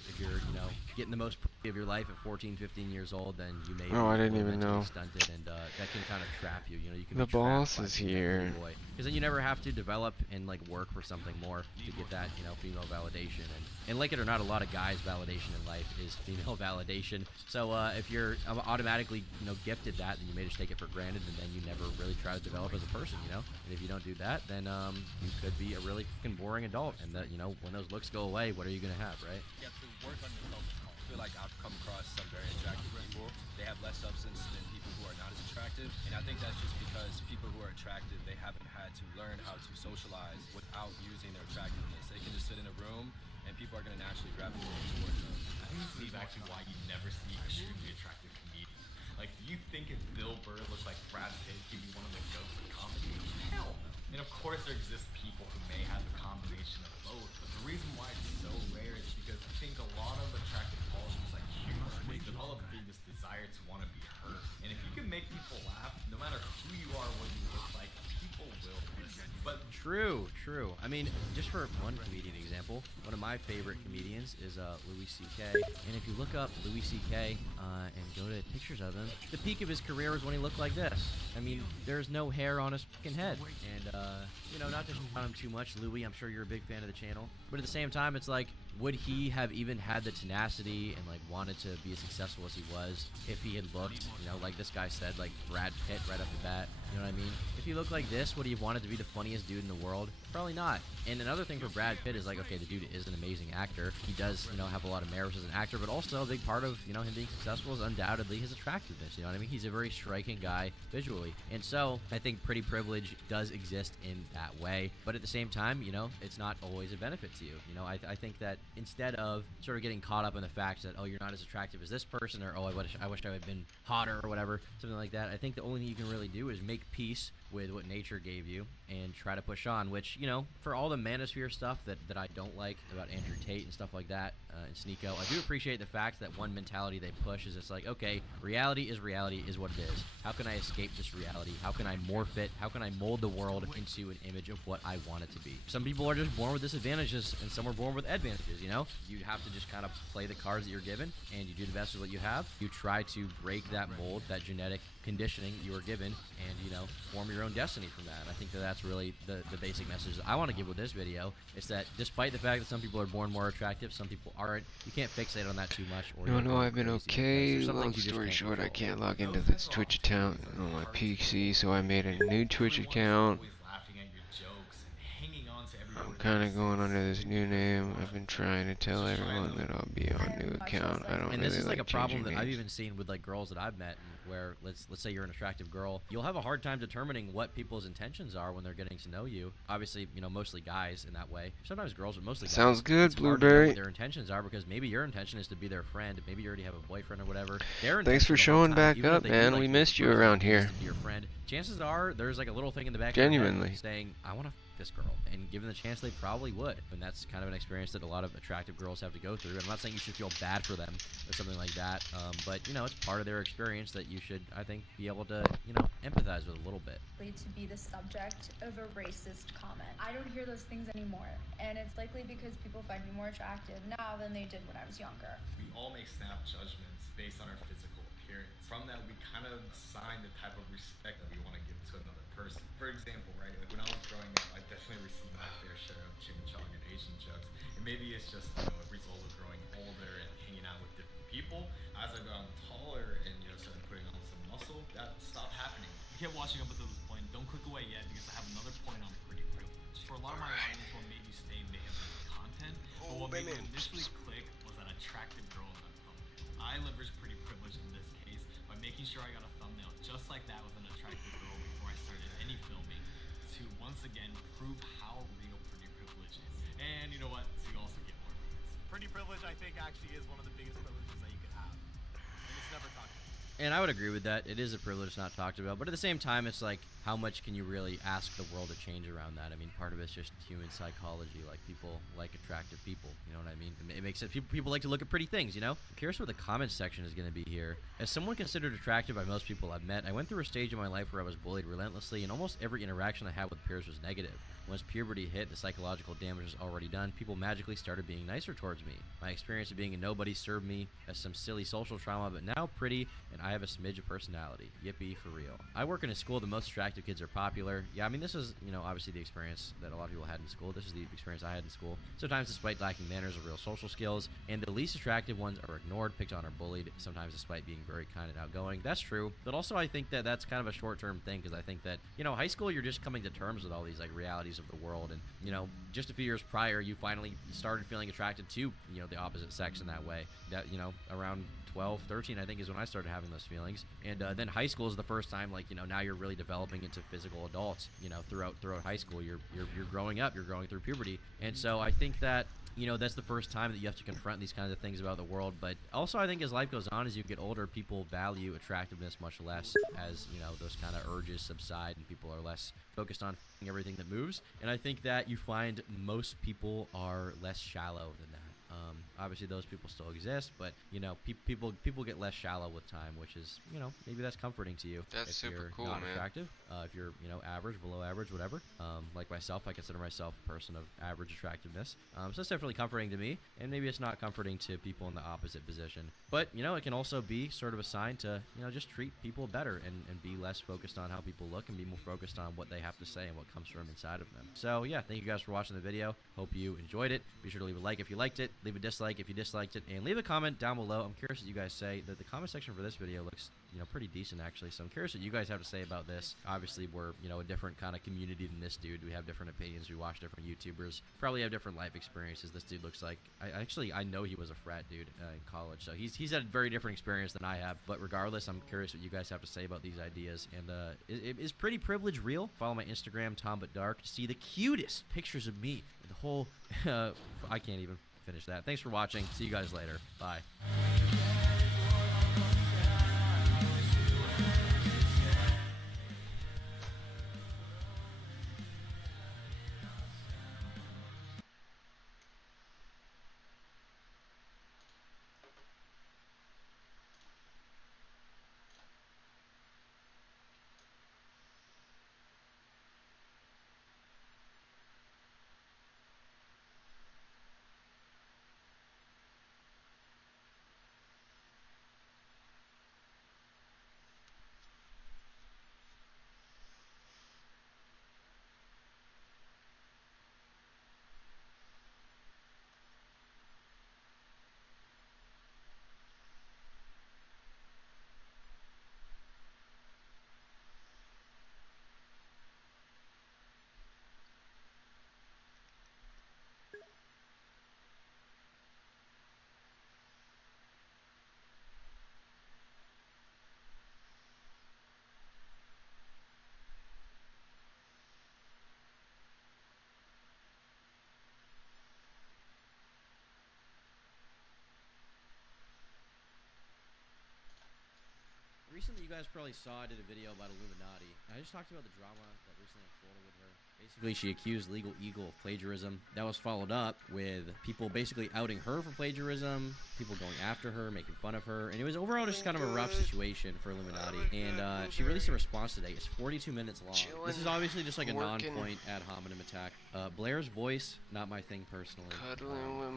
getting the most of your life at 14, 15 years old, then you may Oh, I be didn't even mentally know. stunted, and that can kind of trap you. You can The be trapped boss by is being a here. boy. Because then you never have to develop and like work for something more to get that female validation. And like it or not, a lot of guys' validation in life is female validation. So if you're automatically gifted that, then you may just take it for granted, and then you never really try to develop as a person. And if you don't do that, then you could be a really fucking boring adult. And that when those looks go away, what are you gonna have, right? You have to work on yourself. I feel like I've come across some very attractive people. They have less substance than people who are not as attractive, and I think that's just because people who are attractive, they haven't had to learn how to socialize without using their attractiveness. They can just sit in a room, and people are going to naturally gravitate towards them. I think this is actually why you never see extremely attractive comedians. Like, do you think if Bill Burr looked like Brad Pitt, he'd be one of the goats of comedy? Hell no. And of course there exist people who may have a combination of both, but the reason why it's so rare is because I think a lot of attractive qualities like humor develop through this desire to want to be heard. And if you can make people laugh, no matter who you are, what you look like, people will listen. But True. I mean, just for one comedian example, one of my favorite comedians is Louis C.K. And if you look up Louis C.K. And go to pictures of him, the peak of his career was when he looked like this. I mean, there's no hair on his fucking head. And, not to shit on him too much, Louis, I'm sure you're a big fan of the channel. But at the same time, it's like, would he have even had the tenacity and, like, wanted to be as successful as he was if he had looked, like this guy said, like Brad Pitt right off the bat? You know what I mean? If he looked like this, would he have wanted to be the funniest dude in the world? Probably not. And another thing for Brad Pitt is like, okay, the dude is an amazing actor. He does, have a lot of merits as an actor, but also a big part of, him being successful is undoubtedly his attractiveness. You know what I mean? He's a very striking guy visually. And so I think pretty privilege does exist in that way. But at the same time, it's not always a benefit to you. I think that instead of sort of getting caught up in the fact that, oh, you're not as attractive as this person, or, oh, I wish I had been hotter or whatever, something like that, I think the only thing you can really do is make peace with what nature gave you and try to push on, which, for all the manosphere stuff that I don't like about Andrew Tate and stuff like that, and Sneeko, I do appreciate the fact that one mentality they push is it's like, okay, reality is what it is. How can I escape this reality? How can I morph it? How can I mold the world into an image of what I want it to be? Some people are just born with disadvantages, and some are born with advantages, You have to just kind of play the cards that you're given, and you do the best with what you have. You try to break that mold, that genetic conditioning you were given, and, form your own destiny from that. And I think that's really the basic message that I want to give with this video, is that despite the fact that some people are born more attractive, some people aren't, you can't fixate on that too much. Or I've been okay. Long story short, I can't log into this Twitch account on my PC, so I made a new Twitch account. I'm kind of going under this new name. I've been trying to tell everyone that I'll be on new account. I don't and really this is like a problem that names. I've even seen with like girls that I've met, where let's say you're an attractive girl, you'll have a hard time determining what people's intentions are when they're getting to know you. Obviously, mostly guys in that way. Sometimes girls, but mostly guys. Sounds good, it's hard to know Blueberry. what their intentions are, because maybe your intention is to be their friend. Maybe you already have a boyfriend or whatever. Thanks for showing back up, man. We missed you around here. To be your friend. Chances are there's like a little thing in the back Genuinely. of your head saying, I want to this girl, and given the chance, they probably would. And that's kind of an experience that a lot of attractive girls have to go through. I'm not saying you should feel bad for them or something like that, but it's part of their experience that you should, I think, be able to empathize with a little bit. To be the subject of a racist comment. I don't hear those things anymore, and it's likely because people find me more attractive now than they did when I was younger. We all make snap judgments based on our physical appearance. From that, we kind of assign the type of respect that we want to give to another person. For example, right, like when I was growing up, I definitely received my fair share of chimichanga and Asian jokes. And maybe it's just a result of growing older and hanging out with different people. As I've gotten taller and started putting on some muscle, that stopped happening. If you kept watching up until this point, don't click away yet, because I have another point on pretty privilege. For a lot of my audience, what made you stay may have been the content, but what made me initially click was that attractive girl in that thumbnail. I leveraged pretty privilege in this case by making sure I got a thumbnail just like that with an attractive girl before I started any filming, to once again prove how real pretty privilege is. And you know what? So you also get more views. Pretty privilege, I think, actually is one of the biggest privileges that you could have. And it's never talked about. And I would agree with that. It is a privilege not talked about, but at the same time, it's like, how much can you really ask the world to change around that? I mean, part of it's just human psychology. Like, people like attractive people, you know what I mean? It makes sense. People like to look at pretty things, you know? I'm curious what the comments section is going to be here. As someone considered attractive by most people I've met, I went through a stage in my life where I was bullied relentlessly, and almost every interaction I had with peers was negative. Once puberty hit, the psychological damage was already done. People magically started being nicer towards me. My experience of being a nobody served me as some silly social trauma, but now pretty, and I have a smidge of personality. Yippee for real. I work in a school. The most attractive kids are popular. Yeah, I mean, this is, you know, obviously the experience that a lot of people had in school. This is the experience I had in school. Sometimes, despite lacking manners or real social skills, and the least attractive ones are ignored, picked on, or bullied, sometimes despite being very kind and outgoing. That's true, but also I think that that's kind of a short-term thing, because I think that, you know, high school, you're just coming to terms with all these, like, realities of the world, and, you know, just a few years prior, you finally started feeling attracted to, you know, the opposite sex in that way. That, you know, around 12, 13, I think, is when I started having those feelings. And then high school is the first time, like, you know, now you're really developing into physical adults. You know, throughout high school, you're growing up, you're going through puberty. And so I think that, you know, that's the first time that you have to confront these kinds of things about the world. But also, I think as life goes on, as you get older, people value attractiveness much less, as, you know, those kind of urges subside and people are less focused on everything that moves. And I think that you find most people are less shallow than that. Obviously, those people still exist, but, you know, people get less shallow with time, which is, you know, maybe that's comforting to you. That's if super you're cool, not man. attractive. If you're, you know, average, below average, whatever. Like myself, I consider myself a person of average attractiveness. So it's definitely comforting to me, and maybe it's not comforting to people in the opposite position. But, you know, it can also be sort of a sign to, you know, just treat people better and be less focused on how people look and be more focused on what they have to say and what comes from inside of them. So, yeah, thank you guys for watching the video. Hope you enjoyed it. Be sure to leave a like if you liked it, leave a dislike if you disliked it, and leave a comment down below. I'm curious what you guys say. The comment section for this video looks, you know, pretty decent, actually. So I'm curious what you guys have to say about this. Obviously, we're, you know, a different kind of community than this dude. We have different opinions. We watch different YouTubers. Probably have different life experiences. This dude looks like, I know he was a frat dude in college. So he's had a very different experience than I have. But regardless, I'm curious what you guys have to say about these ideas. And is pretty privilege real? Follow my Instagram, TomButDark, to see the cutest pictures of me. The whole, I can't even finish that. Thanks for watching. See you guys later. Bye. Recently, you guys probably saw I did a video about Illuminati. I just talked about the drama that recently unfolded with her. Basically, she accused Legal Eagle of plagiarism. That was followed up with people basically outing her for plagiarism, people going after her, making fun of her, and it was overall just kind of a rough situation for Illuminati. And she released a response today. It's 42 minutes long. This is obviously just like a non-point ad hominem attack. Blair's voice, not my thing personally.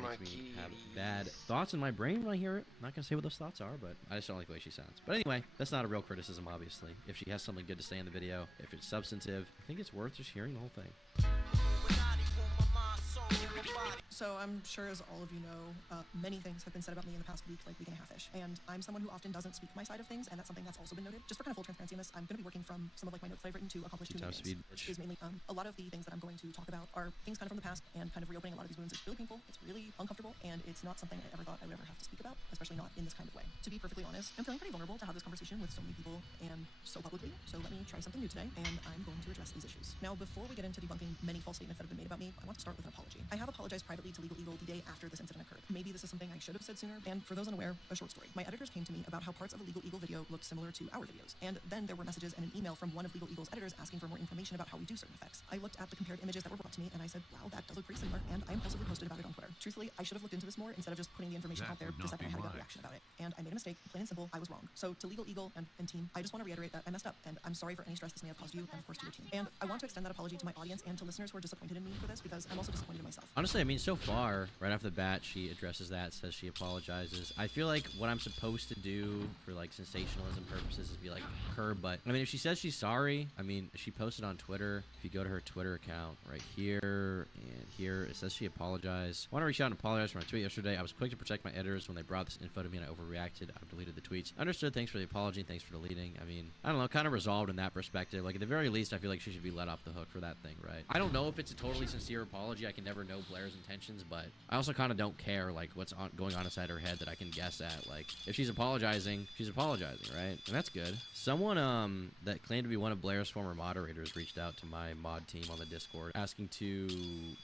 Makes me have bad thoughts in my brain when I hear it. Not gonna say what those thoughts are, but I just don't like the way she sounds. But anyway, that's not a real criticism, obviously. If she has something good to say in the video, if it's substantive, I think it's worth just hearing the whole thing. So I'm sure, as all of you know, many things have been said about me in the past week and a half-ish, and I'm someone who often doesn't speak my side of things, and that's something that's also been noted. Just for kind of full transparency on this, I'm going to be working from some of like my notes that I've written to accomplish two main things, which is mainly a lot of the things that I'm going to talk about are things kind of from the past, and kind of reopening a lot of these wounds is really painful, it's really uncomfortable, and it's not something I ever thought I would ever have to speak about, especially not in this kind of way. To be perfectly honest, I'm feeling pretty vulnerable to have this conversation with so many people and so publicly, so let me try something new today, and I'm going to address these issues. Now, before we get into debunking many false statements that have been made about me, I want to start with an apology. I have apologized privately immediately to Legal Eagle the day after this incident occurred. Maybe this is something I should have said sooner, and for those unaware, a short story. My editors came to me about how parts of a Legal Eagle video looked similar to our videos, and then there were messages and an email from one of Legal Eagle's editors asking for more information about how we do certain effects. I looked at the compared images that were brought to me, and I said, wow, that does look pretty similar, and I impulsively posted about it on Twitter. Truthfully, I should have looked into this more instead of just putting the information out there the second I had a gut reaction about it, and I made a mistake. Plain and simple, I was wrong. So to Legal Eagle and team, I just want to reiterate that I messed up, and I'm sorry for any stress this may have caused you, and of course to your team. And I want to extend that apology to my audience and to listeners who are disappointed in me for this, because I'm also disappointed in myself. Honestly, I mean, so far, right off the bat, she addresses that, says she apologizes. I feel like what I'm supposed to do for like sensationalism purposes is be like her, but I mean, if she says she's sorry, I mean, she posted on Twitter. If you go to her Twitter account right here and here, it says she apologized. I want to reach out and apologize for my tweet yesterday. I was quick to protect my editors when they brought this info to me and I overreacted. I've deleted the tweets. Understood. Thanks for the apology. Thanks for deleting. I mean, I don't know, kind of resolved in that perspective. Like, at the very least, I feel like she should be let off the hook for that thing, right? I don't know if it's a totally sincere apology. I can never know Blair's intentions, but I also kind of don't care, like, what's going on inside her head that I can guess at. Like, if she's apologizing, right? And that's good. Someone that claimed to be one of Blair's former moderators reached out to my mod team on the Discord asking to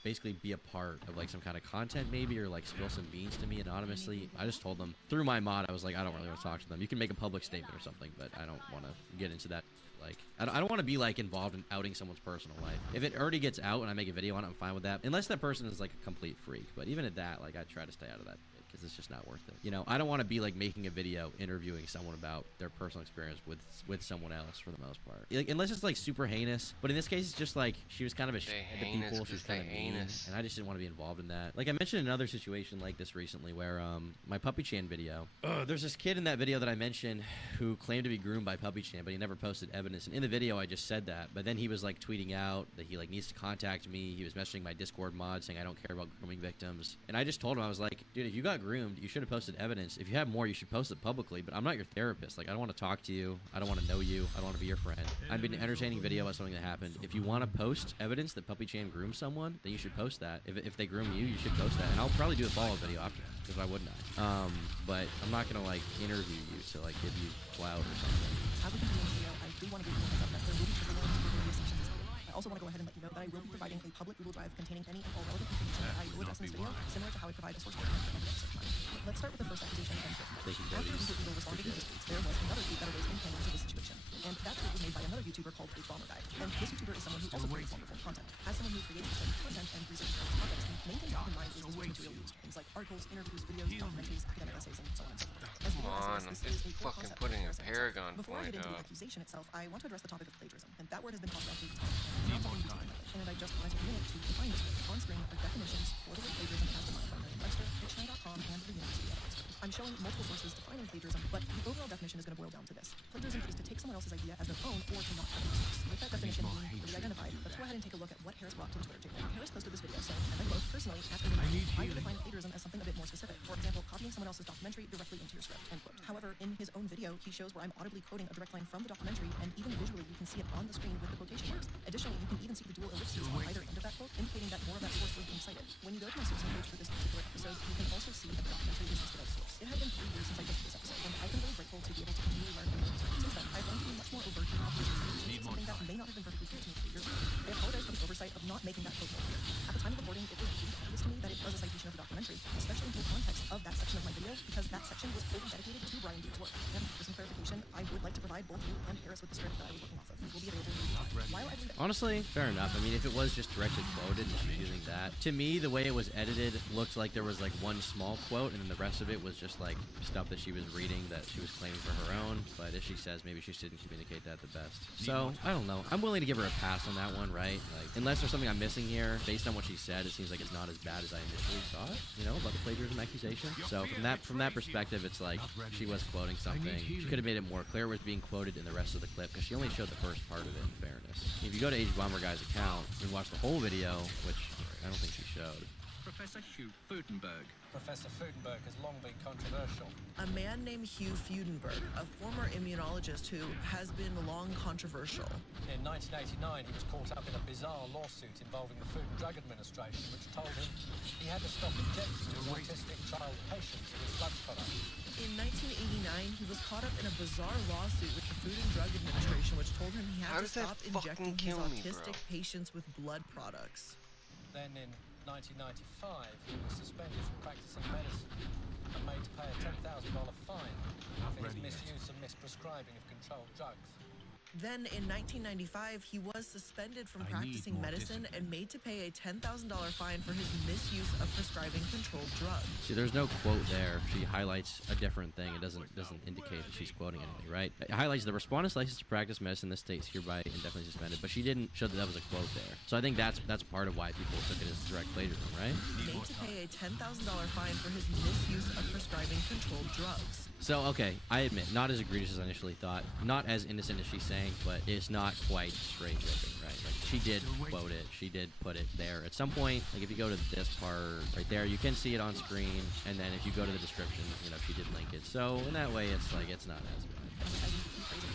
basically be a part of like some kind of content maybe, or like spill some beans to me anonymously. I just told them through my mod, I was like, I don't really want to talk to them. You can make a public statement or something, but I don't want to get into that. Like, I don't want to be like involved in outing someone's personal life. If it already gets out and I make a video on it, I'm fine with that, unless that person is like a complete freak. But even at that, like, I try to stay out of that because it's just not worth it. You know, I don't want to be like making a video interviewing someone about their personal experience with someone else for the most part. Like, unless it's like super heinous. But in this case, it's just like she was kind of a shit to people. She was kind of mean, and I just didn't want to be involved in that. Like, I mentioned another situation like this recently where my Puppy Chan video. There's this kid in that video that I mentioned who claimed to be groomed by Puppy Chan, but he never posted evidence. And in the video, I just said that. But then he was like tweeting out that he like needs to contact me. He was messaging my Discord mod saying I don't care about grooming victims. And I just told him, I was like, dude, if you got groomed, you should have posted evidence. If you have more, you should post it publicly, but I'm not your therapist. Like, I don't want to talk to you. I don't want to know you. I don't want to be your friend. I've been an entertaining video about something that happened. If you want to post evidence that Puppy Chan groomed someone, then you should post that. If they groom you, you should post that. And I'll probably do a follow-up video after, because why wouldn't I? But I'm not going to, like, interview you to, like, give you clout or something. I would continue this video. I do want to give you a heads up that there will be trigger warnings for various sections as well. I also want to go ahead and let you know that I will be providing a public Google Drive containing any and all relevant information that I will address in this video, similar to how I provide a source document for every episode time. Let's start with the first accusation and tweet. After Legal Eagle responded to this tweet, there was another tweet that arose in tandem to this situation. And that tweet was made by another YouTuber called Bomber Guy. And this YouTuber is someone who also creates wonderful content. As someone who creates certain content and researches its topics, the main thing to keep in mind is the source material used. Things like articles, interviews, videos, documentaries, academic essays, and so on and so forth. As Come on, I'm just fucking putting a Paragon Before I point get into the up. accusation itself, I want to address the topic of plagiarism. And that word has been tossed around 8 times. And it's not something to be and I just wanted to limit to define this word. On screen are definitions for the word plagiarism as defined by Merriam-Webster, Dictionary.com, and the University of Oxford. I'm showing multiple sources defining plagiarism, but the overall definition is going to boil down to this. Plagiarism is to take someone else's idea as their own or to not have a source. With that definition being clearly identified, let's go ahead and take a look at what Harris brought to the Twitter table. Harris posted this video saying, and I quote, personally, after the I would define plagiarism as something a bit more specific. For example, copying someone else's documentary directly into your script, end quote. However, in his own video, he shows where I'm audibly quoting a direct line from the documentary, and even visually, you can see it on the screen with the quotation marks. Additionally, you can even see the dual ellipses on either end of that quote, indicating that more of that source was being cited. When you go to my sourcing page for this particular episode, you can also see that the documentary is listed as source. It has been 3 years since I posted this episode, and I've been really grateful to be able to continually learn from this. Since then, I've learned to be much more overt in observations, something that may not have been perfectly clear to me 3 years ago. I apologize for the oversight of not making that quote more clear. At the time of recording, it was really obvious to me that it was a citation of the documentary, especially in the context of that section of my video, because that section was wholly dedicated to Brian Dee's work. And for some clarification, I would like to provide both you and Harris with the script that I was working off of. It will be available in due time. While I believe Honestly, fair enough. I mean, if it was just directly quoted and she's using that, to me, the way it was edited looked like there was like one small quote, and then the rest of it was just like stuff that she was reading that she was claiming for her own. But if she says maybe she didn't communicate that the best, so I don't know. I'm willing to give her a pass on that one, right? Like, unless there's something I'm missing here, based on what she said, it seems like it's not as bad as I initially thought. You know, about the plagiarism accusation. So from that perspective, it's like she was quoting something. She could have made it more clear what was being quoted in the rest of the clip, because she only showed the first part of it. In fairness, if you go to H Bomber Guy's account and watch the whole video, which I don't think she showed. Professor Hugh Fudenberg. Professor Fudenberg has long been controversial. A man named Hugh Fudenberg, a former immunologist who has been long controversial. In 1989, he was caught up in a bizarre lawsuit involving the Food and Drug Administration, which told him he had to stop injecting his autistic child patients with blood products. In 1989, he was caught up in a bizarre lawsuit with the Food and Drug Administration, which told him he had to stop injecting his autistic patients with blood products. Then in 1995, he was suspended from practicing medicine and made to pay a $10,000 fine for his misuse and misprescribing of controlled drugs. Then, in 1995, he was suspended from practicing medicine and made to pay a $10,000 fine for his misuse of prescribing controlled drugs. See, there's no quote there. She highlights a different thing. It doesn't indicate that she's quoting anything, right? It highlights the respondent's license to practice medicine in this state is hereby indefinitely suspended, but she didn't show that that was a quote there. So I think that's part of why people took it as direct plagiarism, right? Made to pay a $10,000 fine for his misuse of prescribing controlled drugs. So, okay, I admit, not as egregious as I initially thought, not as innocent as she's saying, but it's not quite straight ripping, right? Like, she did quote it, she did put it there. At some point, like, if you go to this part right there, you can see it on screen, and then if you go to the description, you know, she did link it. So, in that way, it's like, it's not as bad.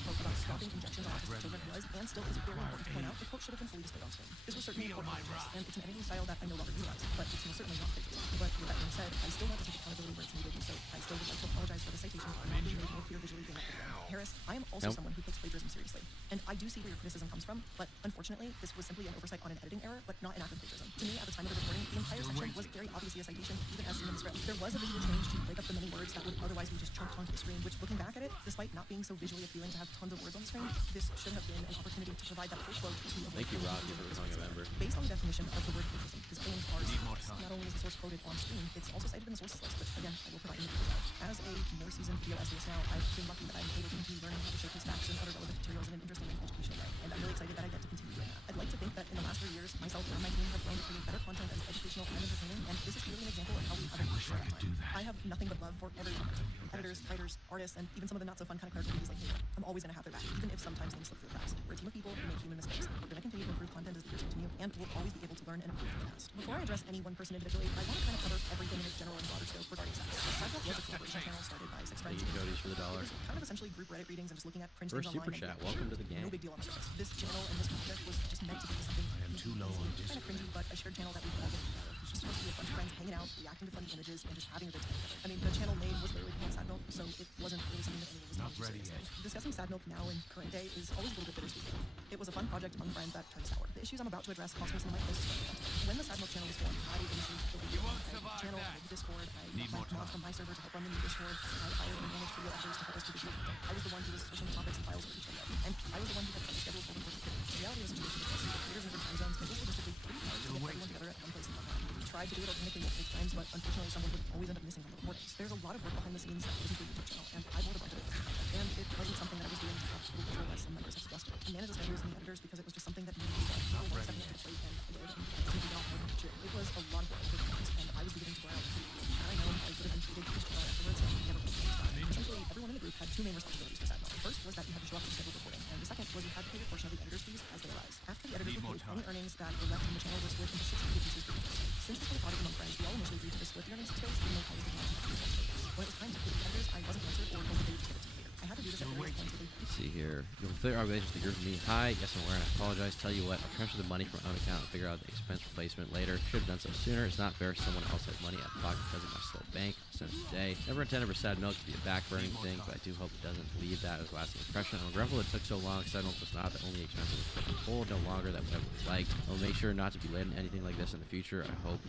About stopping injections on autistic children was, and still is very important to point out, the quote should have been fully displayed on screen. This was certainly important to us, and it's an editing style that I no longer utilize, but it's most certainly not plagiarism. But with that being said, I still want to take accountability where it's needed, and so I still would like to apologize for the citation for not being made more clear visually in that video. Harris, I am also someone who takes plagiarism seriously, and I do see where your criticism comes from, but unfortunately, this was simply an oversight on an editing error, but not an act of plagiarism. To me, at the time of the recording, the entire section was very obviously a citation, even as seen in the script. There was a visual change to break up the many words that would otherwise be just chunked onto the screen, which, looking back at it, despite not being so visually appealing to have tons of words on the screen, this should have been an opportunity to provide that full quote to Thank you, Rocky, for becoming a member. Based on the definition of the word plagiarism, his claims are sourceless. Not only is the source quoted on screen, it's also cited in the sources list, which again, I will provide in the video. As a more seasoned video essayist now, I've been lucky that I'm able to continue learning how to showcase facts and other relevant materials in an interesting and educational way, and I'm really excited that I get to continue doing that. I'd like to think that in the last 3 years, myself and my team have grown to create better content that is educational and entertaining, and this is really an example of how we haven't pushed that line. I have nothing but love for everyone. Editors, writers, artists, and even some of the not so fun kind of clerical duties like me. I'm always going to have their back, even if sometimes things slip through the cracks. We're a team of people who make human mistakes. We're going to continue to improve content as the years continue, and we'll always be able to learn and improve from the past. Before I address any one person individually, I want to kind of cover everything in its general and broader scope regarding sex. Sidewalk was a collaboration channel started by 6 friends. Cody's for the dollar. It was kind of essentially group Reddit readings and just looking at cringe First things online. super chat. Welcome to the game. No big deal on the surface. This channel and this project was just meant to be something too low on kind of cringy, but a shared channel that we could all get together. It was just supposed to be a bunch of friends hanging out, reacting to funny images, and just having a good time together. I mean, the channel name was literally called Sad Milk, so it wasn't really something that anyone was taking too seriously. Discussing Sad Milk now in current day is always a little bit bittersweet. It was a fun project among friends that turned sour. The issues I'm about to address cost me some of my closest friends. When the Sad Milk channel was formed, I initiated the channel, I made Discord, I got mods from my server to help run the new Discord, I hired and managed video editors to help us produce it. I was the one who was sourcing topics and files for each video, and I was the one who had set the schedule for the first video. The reality of the situation is this: creators in different time zones, it was logistically pretty hard to get everyone together at one place in one time. We tried to do it organically multiple times, but unfortunately someone would always end up missing from the recordings. There's a lot of work behind the scenes that goes into a YouTube channel, and I bore the brunt of it. And it wasn't something that I was doing to absolute control as some members have suggested. I managed the schedules and the editors because it was just something that needed to be done. People weren't stepping up to the plate and I did, and simply got more than I should. It was a lot of work for friends, and I was beginning to wear out too. Had I known, I would have been treated this channel afterwards and never would have done. Essentially, everyone in the group had 2 main responsibilities for Sad Milk. The first was that you had to show up to scheduled recording, and the second was you had to pay your portion of the editor's fees as they arise. After the editors were paid, any earnings that were left from the channel were split into 6 equal pieces for each person. Since this was a project among friends, we all initially agreed to split the earnings 6 ways, even though I was the one who had to. When it was time to pay the editors, I wasn't answered or told that they would just give it to me later. I had to do this at various points with Let's see here. You'll clear our relations with the group with me. Hi, yes, I'm aware, and I apologize. Tell you what, I'll transfer the money from my own account and figure out the expense replacement later. Should have done so sooner. It's not fair. Someone else had money out of pocket because of my slow bank. Sent it today. Never intended for Sad Milk to be a backburning thing, but I do hope it doesn't leave that as a lasting impression. I'm regretful it took so long. Sad Milk was not the only expensive whole, no longer that I would liked. I'll make sure not to be late on anything like this in the future.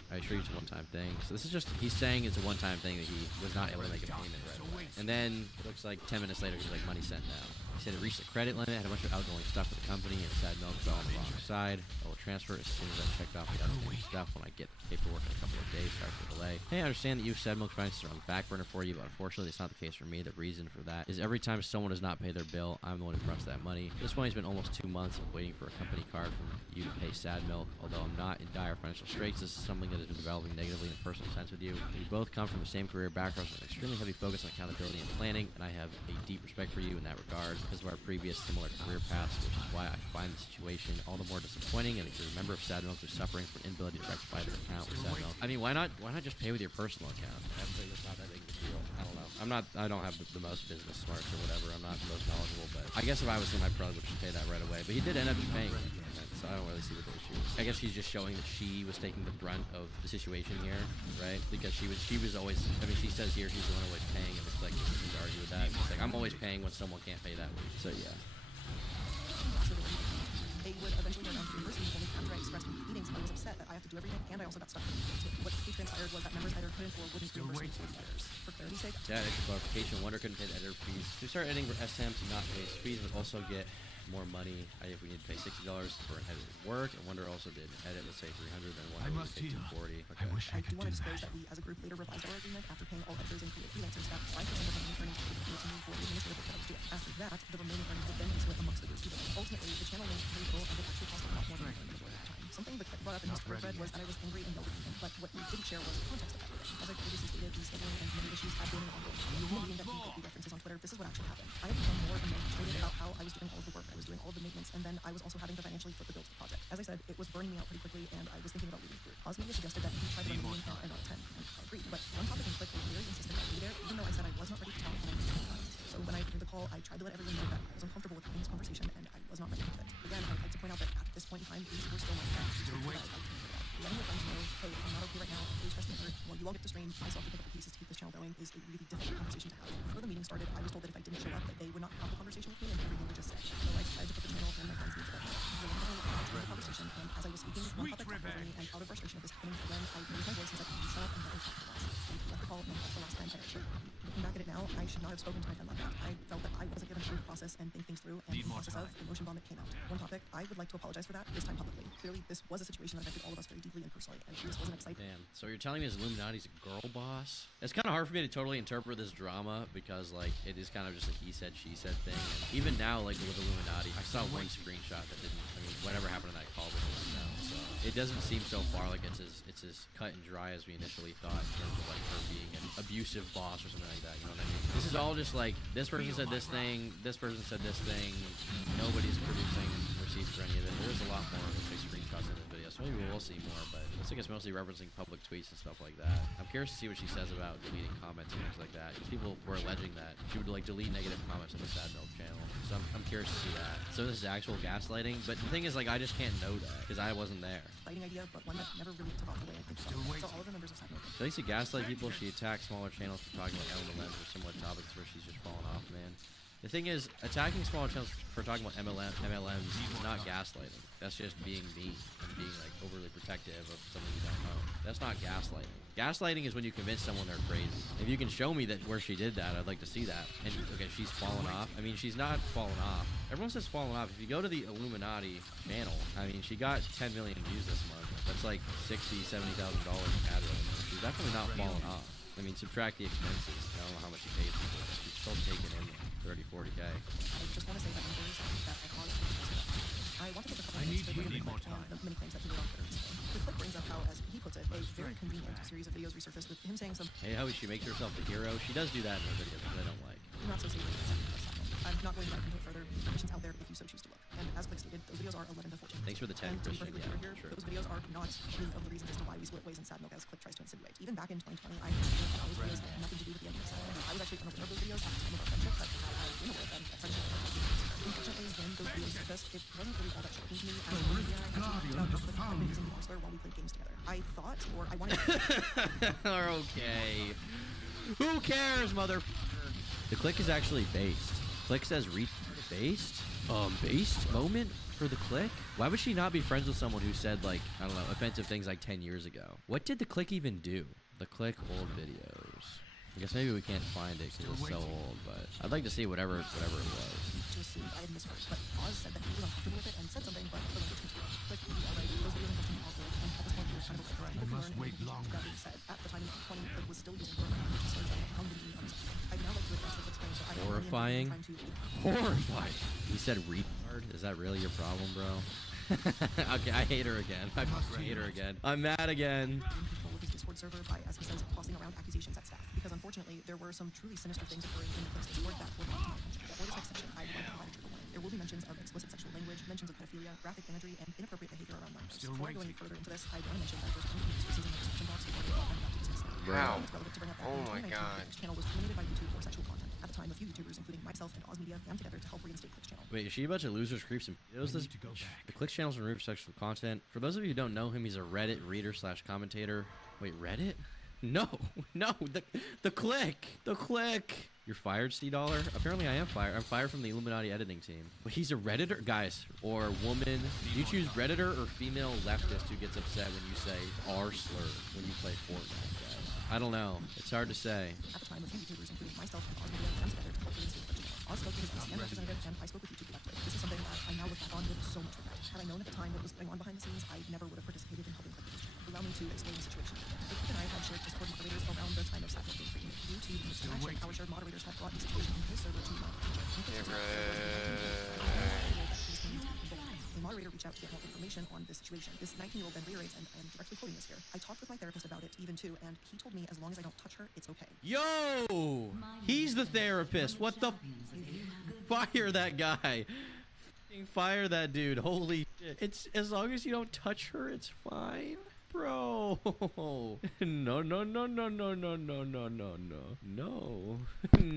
I assure you it's a one-time thing. So this is just, he's saying it's a one-time thing that he was not able to make a payment right away. And then it looks like 10 minutes later, he's like, money sent now. He said it reached the credit limit, had a bunch of outgoing stuff for the company, and Sad Milk fell on the wrong side. I will transfer as soon as I checked off the outstanding stuff when I get the paperwork in a couple of days. Sorry for the delay. Hey, I understand that you Sad Milk finances are on the back burner for you, but unfortunately it's not the case for me. The reason for that is every time someone does not pay their bill, I'm the one who fronts that money. At this point, it's been almost 2 months of waiting for a company card from you to pay Sad Milk. Although I'm not in dire financial straits, this is something that has been developing negatively in a personal sense with you. We both come from the same career backgrounds with an extremely heavy focus on accountability and planning, and I have a deep respect for you in that regard because of our previous similar career paths, which is why I find the situation all the more disappointing. And if you're a member of Sad Milk who's suffering from an inability to rectify their account with Sad Milk, I mean, why not just pay with your personal account? Actually, that's not that big of a deal. I don't know. I don't have the most business smarts or whatever. I'm not the most knowledgeable, but I guess if I was him, I probably would just pay that right away. But he did end up just paying it, so I don't really see what the issue is. I guess he's just showing that she was taking the brunt of the situation here, right? Because she was always, I mean, she says here she's the one always paying. It looks like she can argue with that. It's like, I'm always paying when someone can't pay that way. So yeah. They would eventually go down to reimburse me only after I expressed in meetings I was upset upset that I have to do everything, and I also got stuck with the too. What quickly transpired was that members either couldn't or wouldn't reimburse me for the editors. For clarity's sake, Yeah, extra clarification. Wonder couldn't pay the editor fees. We start editing for SM to not pay his fees, but also get more money if we need to pay $60 for an editor's work. And Wonder also did an edit, let's say 300, and Wonder would pay 240. Okay. I do want to disclose that we, as a group, later revised our agreement after paying all editors and freelancing staff 5% of the remaining earnings to the move forward administrative reports to it. After that, the remaining earnings would then be split amongst the group even. Ultimately, the channel made very little and would actually cost a lot more than the at the time. Something that brought up in his Twitter thread was that I was angry and yelled at him, but what he didn't share was the context of that rage. As I previously stated, the scheduling and many issues have been an ongoing problem. In the meeting that he put the references on Twitter, this is what actually happened. I had become more and more frustrated about how I was doing all of the work, I was doing all of the maintenance, and then I was also having to financially foot the bill to the project. As I said, it was burning me out pretty quickly, and I was thinking about leaving the group. Osmedia suggested that he tried to run the meeting and not attend, and I agreed. But one topic in Click was very insistent that I be there, even though I said I was not ready to talk and I was not. So when I entered the call, I tried to let everyone know that I was uncomfortable with having this conversation, and I was not ready for it. Again, I'd like to point out that at this point in time, these were still my friends. Letting your friends know, hey, I'm not okay right now, please trust me hurt. Well, you all get to stream, I still have to pick up the pieces to keep this channel going, is a really difficult conversation to have. Before the meeting started, I was told that if I didn't show up, that they would not have the conversation with me and everything would just stay. So I decided to put the channel and my friends in the conversation, and as I was speaking, one topic talked over me, and out of frustration of this happening again, I raised my voice and said, you shut up and let me talk for once. We left the call, and that's the last time I should. Looking back at it now, I should not have spoken to my friend like that. I felt that I wasn't given time to process and think things through, and in the process of, the emotion vomit came out. One topic, I would like to apologize for that, this time publicly. Clearly, this was a situation that affected all of us very deeply and personally, and this wasn't exciting. Damn. So you're telling me this Illuminati's a girl boss? It's kind of hard for me to totally interpret this drama because, like, it is kind of just a he said, she said thing. And even now, like, with Illuminati, I saw one screenshot that didn't, I mean, whatever happened in that call didn't work out. So it doesn't seem so far like it's as cut and dry as we initially thought in terms of, like, her being an abusive boss or something like that. You know what I mean? This is all just like, this person said this thing, this person said this thing. Nobody's producing receipts for any of it. There's a lot more, let's say, screenshots in this video, so maybe we'll see more, but looks like it's mostly referencing public tweets and stuff like that. I'm curious to see what she says about deleting comments and things like that, because people were alleging that she would, like, delete negative comments on the Sad Milk channel, so I'm curious to see that. So this is actual gaslighting, but the thing is, like, I just can't know that, because I wasn't there. Fighting idea, but one that never really took off the way I think so. So all of the members of Sad Milk. So I used to gaslight people. She attacks smaller channels for talking about MLMs or similar topics where she's just falling off, man. The thing is, attacking smaller channels for talking about MLMs is not gaslighting. That's just being mean and being, like, overly protective of something you don't know. That's not gaslighting. Gaslighting is when you convince someone they're crazy. If you can show me that where she did that, I'd like to see that. And, okay, she's fallen off. I mean, she's not fallen off. Everyone says fallen off. If you go to the Illuminati channel, I mean, she got 10 million views this month. That's like $60,000, $70,000 in ad revenue. She's definitely not fallen off. I mean, subtract the expenses. I don't know how much she pays for it. She's still taking in 30, 40K. I just want to say that members that I want to I want to take a couple minutes to bring up the many claims that he made on Twitter. The clip brings up how, as he puts it, a very convenient series of videos resurfaced with him saying some hey, how she makes herself the hero. She does do that in her videos, which I don't like. Not so savory. I'm not going to dive into it further. Information's out there if you so choose to look. And as Click stated, those videos are 11 to 14. Thanks for the 10, and to be Christian. perfectly Yeah, clear here, sure. those videos are not any of the reasons as to why we split ways in Sad Milk, as Click tries to insinuate. Even back in 2020, I knew that those videos had nothing to do with the ending of Sad Milk. I was actually unaware of those videos at the time of our friendship, but I've been aware of them. That friendship unfortunately, when those videos surfaced, it wasn't really all that shocking to me. As I actually about how Click had been using the Monster while we played games together. I thought, or I wanted okay. Who cares, mother? The Click is actually based. Click says based? Based moment for the Click? Why would she not be friends with someone who said, like, I don't know, offensive things like 10 years ago? What did the Click even do? The Click old videos. I guess maybe we can't find it because it's so old, but I'd like to see whatever it was. To assume I had misheard, but Oz said that he was uncomfortable with it and said something, but the language continued. Click, alright, those videos in question are old, and at this point we were kind of like, people can learn and that being said, at the time in 2020, Click was still using Burma, which is saying that pound being unacceptable. I'd now like to address the Click's claim, so I don't Horrifying. Horrifying. You said retard? Is that really your problem, bro? Okay, I hate her again. I hate her again. I'm mad again. His Discord server by, as he says, tossing around accusations at staff. Because unfortunately, there were some truly sinister things occurring in the Click's Discord that were brought to my attention. For this next section, I would like to provide a trigger warning. There will be mentions of explicit sexual language, mentions of pedophilia, graphic imagery, and inappropriate behavior around minors. Before I go any further into this, I want to mention that there's only resources in the description box for what I'm about to discuss. Wow. It's relevant to bring up that Oh in my 2019, God. Click's channel was terminated by YouTube for sexual content. At the time, a few YouTubers, including myself and Oz Media, came together to help reinstate Click's channel. Wait, is she a bunch of losers, creeps, and pedos? The Click channel's removed sexual content. For those of you who don't know him, he's a Reddit reader / commentator. Wait, Reddit? No, the Click. The Click. You're fired, C-Dollar? Apparently I am fired. I'm fired from the Illuminati editing team. But he's a Redditor? Guys, or woman. Do you choose Redditor or female leftist who gets upset when you say R slur when you play Fortnite, guys? I don't know. It's hard to say. At the time, a few YouTubers, including myself and Oz Media, ran together to cultivate this channel. Oz spoke to his ACN representative, and I spoke with YouTube directly. This is something that I now look back on with so much regret. Had I known at the time what was going on behind the scenes, I never would have participated in helping Click. Allow me to explain the situation. Click and I had shared Discord moderators around the time of Saturday being created. Due to the misconnection, our shared moderators had brought the situation in his server to my a moderator reached out to get more information on this situation. This 19-year-old then reiterates, and I am directly quoting this here. I talked with my therapist about it even too, and he told me as long as I don't touch her, it's okay. Yo! He's the therapist. What the? Fire that guy. Fire that dude. Holy shit. It's as long as you don't touch her, it's fine. Bro. No, no, no, no, no, no, no, no, no, no. No.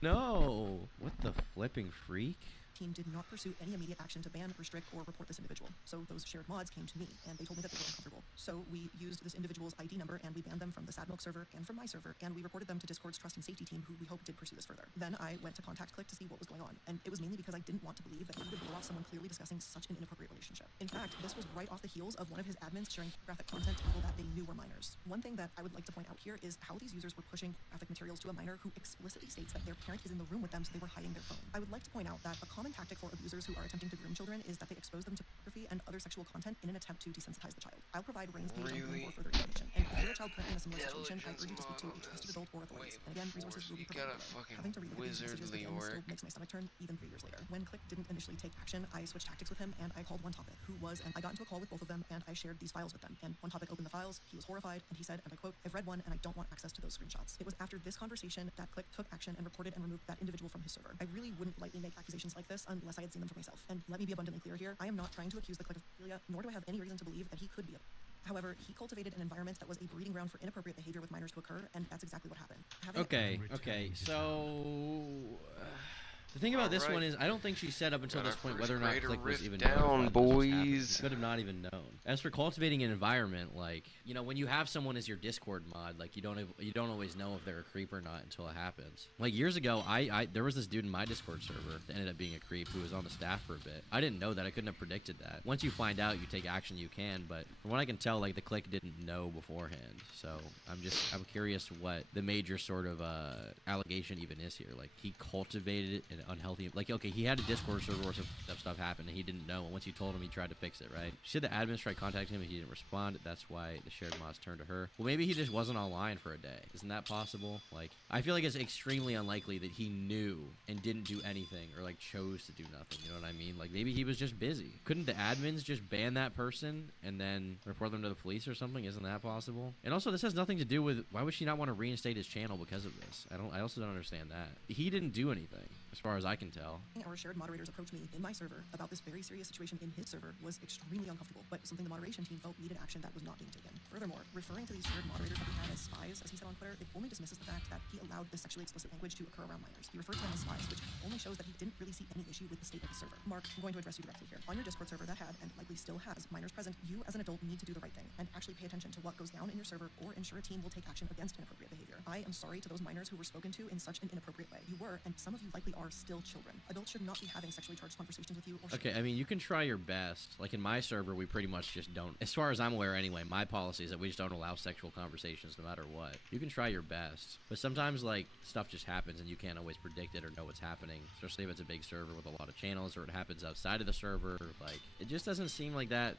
No. What the flipping freak? Team did not pursue any immediate action to ban, restrict, or report this individual. So those shared mods came to me, and they told me that they were uncomfortable. So we used this individual's ID number, and we banned them from the Sad Milk server and from my server, and we reported them to Discord's trust and safety team, who we hope did pursue this further. Then I went to contact Click to see what was going on, and it was mainly because I didn't want to believe that he would blow off someone clearly discussing such an inappropriate relationship. In fact, this was right off the heels of one of his admins sharing graphic content to people that they knew were minors. One thing that I would like to point out here is how these users were pushing graphic materials to a minor who explicitly states that their parent is in the room with them, so they were hiding their phone. I would like to point out that a common tactic for abusers who are attempting to groom children is that they expose them to pornography and other sexual content in an attempt to desensitize the child. I'll provide Rain's page and link for further information. And if you're a child currently in a similar situation, I urge you to speak to a trusted adult or authorities. And again, resources will be provided below. Having to read these messages again still makes my stomach turn, even 3 years later. When Click didn't initially take action, I switched tactics with him, and I called One Topic, who was, and I got into a call with both of them, and I shared these files with them. And One Topic opened the files, he was horrified, and he said, and I quote, "I've read one, and I don't want access to those screenshots." It was after this conversation that Click took action and reported and removed that individual from his server. I really wouldn't lightly make accusations like this unless I had seen them for myself. And let me be abundantly clear here, I am not trying to accuse the Click of pedophilia, nor do I have any reason to believe that he could be a. However, he cultivated an environment that was a breeding ground for inappropriate behavior with minors to occur, and that's exactly what happened. Okay, so the thing about this one is I don't think she said up until this point whether or not Click was even notified boys. She could have not even known. As for cultivating an environment, like, you know, when you have someone as your Discord mod, like you don't always know if they're a creep or not until it happens. Like years ago, there was this dude in my Discord server that ended up being a creep who was on the staff for a bit. I didn't know that. I couldn't have predicted that. Once you find out, you take action you can, but from what I can tell, like the Click didn't know beforehand. So I'm curious what the major sort of allegation even is here. Like he cultivated an unhealthy, like, okay, he had a Discord server where some stuff happened and he didn't know, and once you told him, he tried to fix it, right? She said the admins tried contacting him and he didn't respond. That's why the shared mods turned to her. Well, maybe he just wasn't online for a day. Isn't that possible? Like, I feel like it's extremely unlikely that he knew and didn't do anything, or like chose to do nothing, you know what I mean? Like maybe he was just busy. Couldn't the admins just ban that person and then report them to the police or something? Isn't that possible? And also, this has nothing to do with, why would she not want to reinstate his channel because of this? I also don't understand that. He didn't do anything, as far as I can tell. Our shared moderators approached me in my server about this very serious situation in his server was extremely uncomfortable, but something the moderation team felt needed action that was not being taken. Furthermore, referring to these shared moderators that we had as spies, as he said on Twitter, it only dismisses the fact that he allowed this sexually explicit language to occur around minors. He referred to them as spies, which only shows that he didn't really see any issue with the state of the server. Mark, I'm going to address you directly here. On your Discord server that had, and likely still has, minors present, you as an adult need to do the right thing and actually pay attention to what goes down in your server, or ensure a team will take action against inappropriate behavior. I am sorry to those minors who were spoken to in such an inappropriate way. You were, and some of you likely are, still children. Adults should not be having sexually charged conversations with you. Or okay, I mean, you can try your best. Like in my server, we pretty much just don't, as far as I'm aware anyway, my policy is that we just don't allow sexual conversations no matter what. You can try your best, but sometimes like stuff just happens and you can't always predict it or know what's happening, especially if it's a big server with a lot of channels, or it happens outside of the server. Like, it just doesn't seem like that,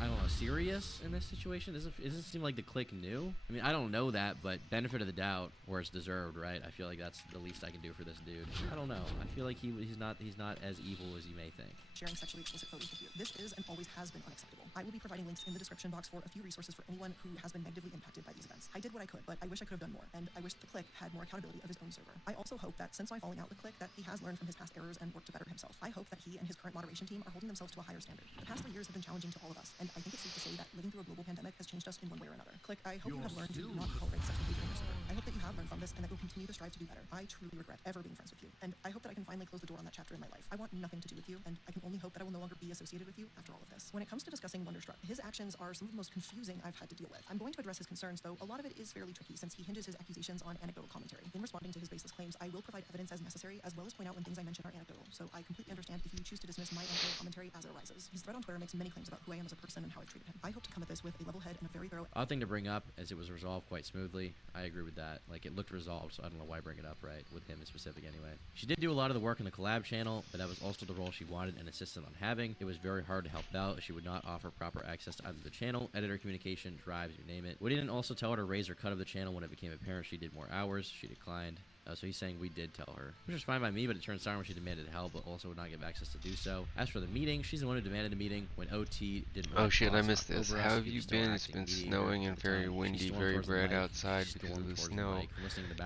I don't know, serious in this situation. Does it seem like the Click knew? I mean, I don't know that, but benefit of the doubt where it's deserved, right? I feel like that's the least I can do for this dude. I don't know. I feel like he's not as evil as you may think. Sharing sexually explicit photos with you. This is and always has been unacceptable. I will be providing links in the description box for a few resources for anyone who has been negatively impacted by these events. I did what I could, but I wish I could have done more, and I wish the Click had more accountability of his own server. I also hope that since my falling out with Click, that he has learned from his past errors and worked to better himself. I hope that he and his current moderation team are holding themselves to a higher standard. The past 3 years have been challenging to all of us, and I think it's safe to say that living through a global pandemic has changed us in one way or another. Click, I hope you have learned to not tolerate such behavior in your server. I hope that you have learned from this and that you'll continue to strive to do better. I truly regret ever being friends with you, and I hope that I can finally close the door on that chapter in my life. I want nothing to do with you, and I can only hope that I will no longer be associated with you after all of this. When it comes to discussing Wonderstruck, his actions are some of the most confusing I've had to deal with. I'm going to address his concerns, though a lot of it is fairly tricky since he hinges his accusations on anecdotal commentary. In responding to his baseless claims, I will provide evidence as necessary, as well as point out when things I mention are anecdotal, so I completely understand if you choose to dismiss my anecdotal commentary as it arises. His thread on Twitter makes many claims about who I am as a person and how I've treated him. I hope to come at this with a level head and a very thorough... Odd thing to bring up, as it was resolved quite smoothly. I agree with that. Like, it looked resolved, so I don't know why bring it up, right? With him in specific, anyway. She did do a lot of the work in the collab channel, but that was also the role she wanted and insisted on having. It was very hard to help out, as she would not offer proper access to either the channel, editor communication, drives, you name it. We didn't also tell her to raise her cut of the channel when it became apparent she did more hours. She declined. So he's saying we did tell her, which is fine by me, but it turned sour when she demanded help, but also would not give access to do so. As for the meeting, she's the one who demanded a meeting when OT didn't. Oh shit, I missed this. How have you been? It's been snowing and very windy, very bright outside because of the snow.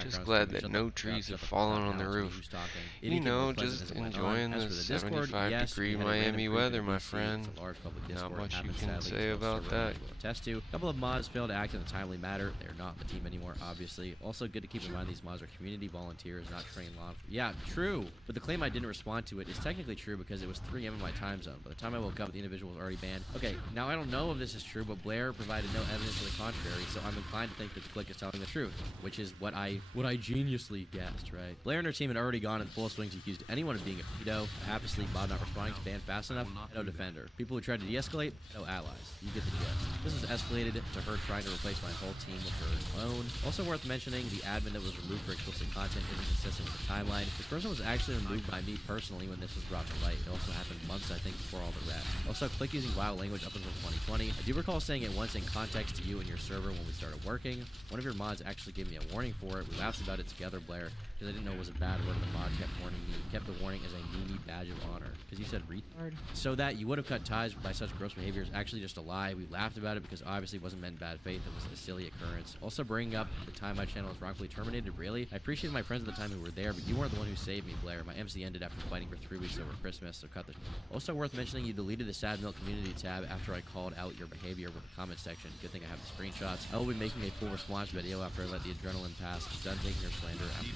Just glad that no trees have fallen on the roof. You know, just enjoying the 75-degree Miami weather, my friend. Not much you can say about that. Test to. A couple of mods failed to act in a timely manner. They're not in the team anymore, obviously. Also good to keep in mind these mods are community volunteers, not trained law. Yeah, true. But the claim I didn't respond to it is technically true because it was 3 a.m. in my time zone. By the time I woke up, the individual was already banned. Okay, now I don't know if this is true, but Blair provided no evidence to the contrary, so I'm inclined to think that the click is telling the truth, which is what I geniusly guessed, right? Blair and her team had already gone in full swing to accuse anyone of being a pedo, a half-asleep mod not responding to ban fast enough, no defender. People who tried to de-escalate, no allies. You get the gist. This has escalated to her trying to replace my whole team with her alone. Also worth mentioning, the admin that was removed for explicit content isn't consistent with the timeline. This person was actually removed by me personally when this was brought to light. It also happened months, I think, before all the rest. Also, click using wild language up until 2020. I do recall saying it once in context to you and your server when we started working. One of your mods actually gave me a warning for it. We laughed about it together, Blair, because I didn't know it was a bad word. The mod kept warning me, kept the warning as a Mimi badge of honor. Because you said retard? So that you would have cut ties by such gross behavior is actually just a lie. We laughed about it because obviously it wasn't meant in bad faith. It was a silly occurrence. Also bringing up the time my channel was wrongfully terminated, really? I appreciate my friends at the time who were there, but you weren't the one who saved me, Blair. My MC ended after fighting for 3 weeks over Christmas, so cut the... Also worth mentioning, you deleted the Sad Milk community tab after I called out your behavior with the comment section. Good thing I have the screenshots. I will be making a full response video after I let the adrenaline pass. I'm done taking your slander after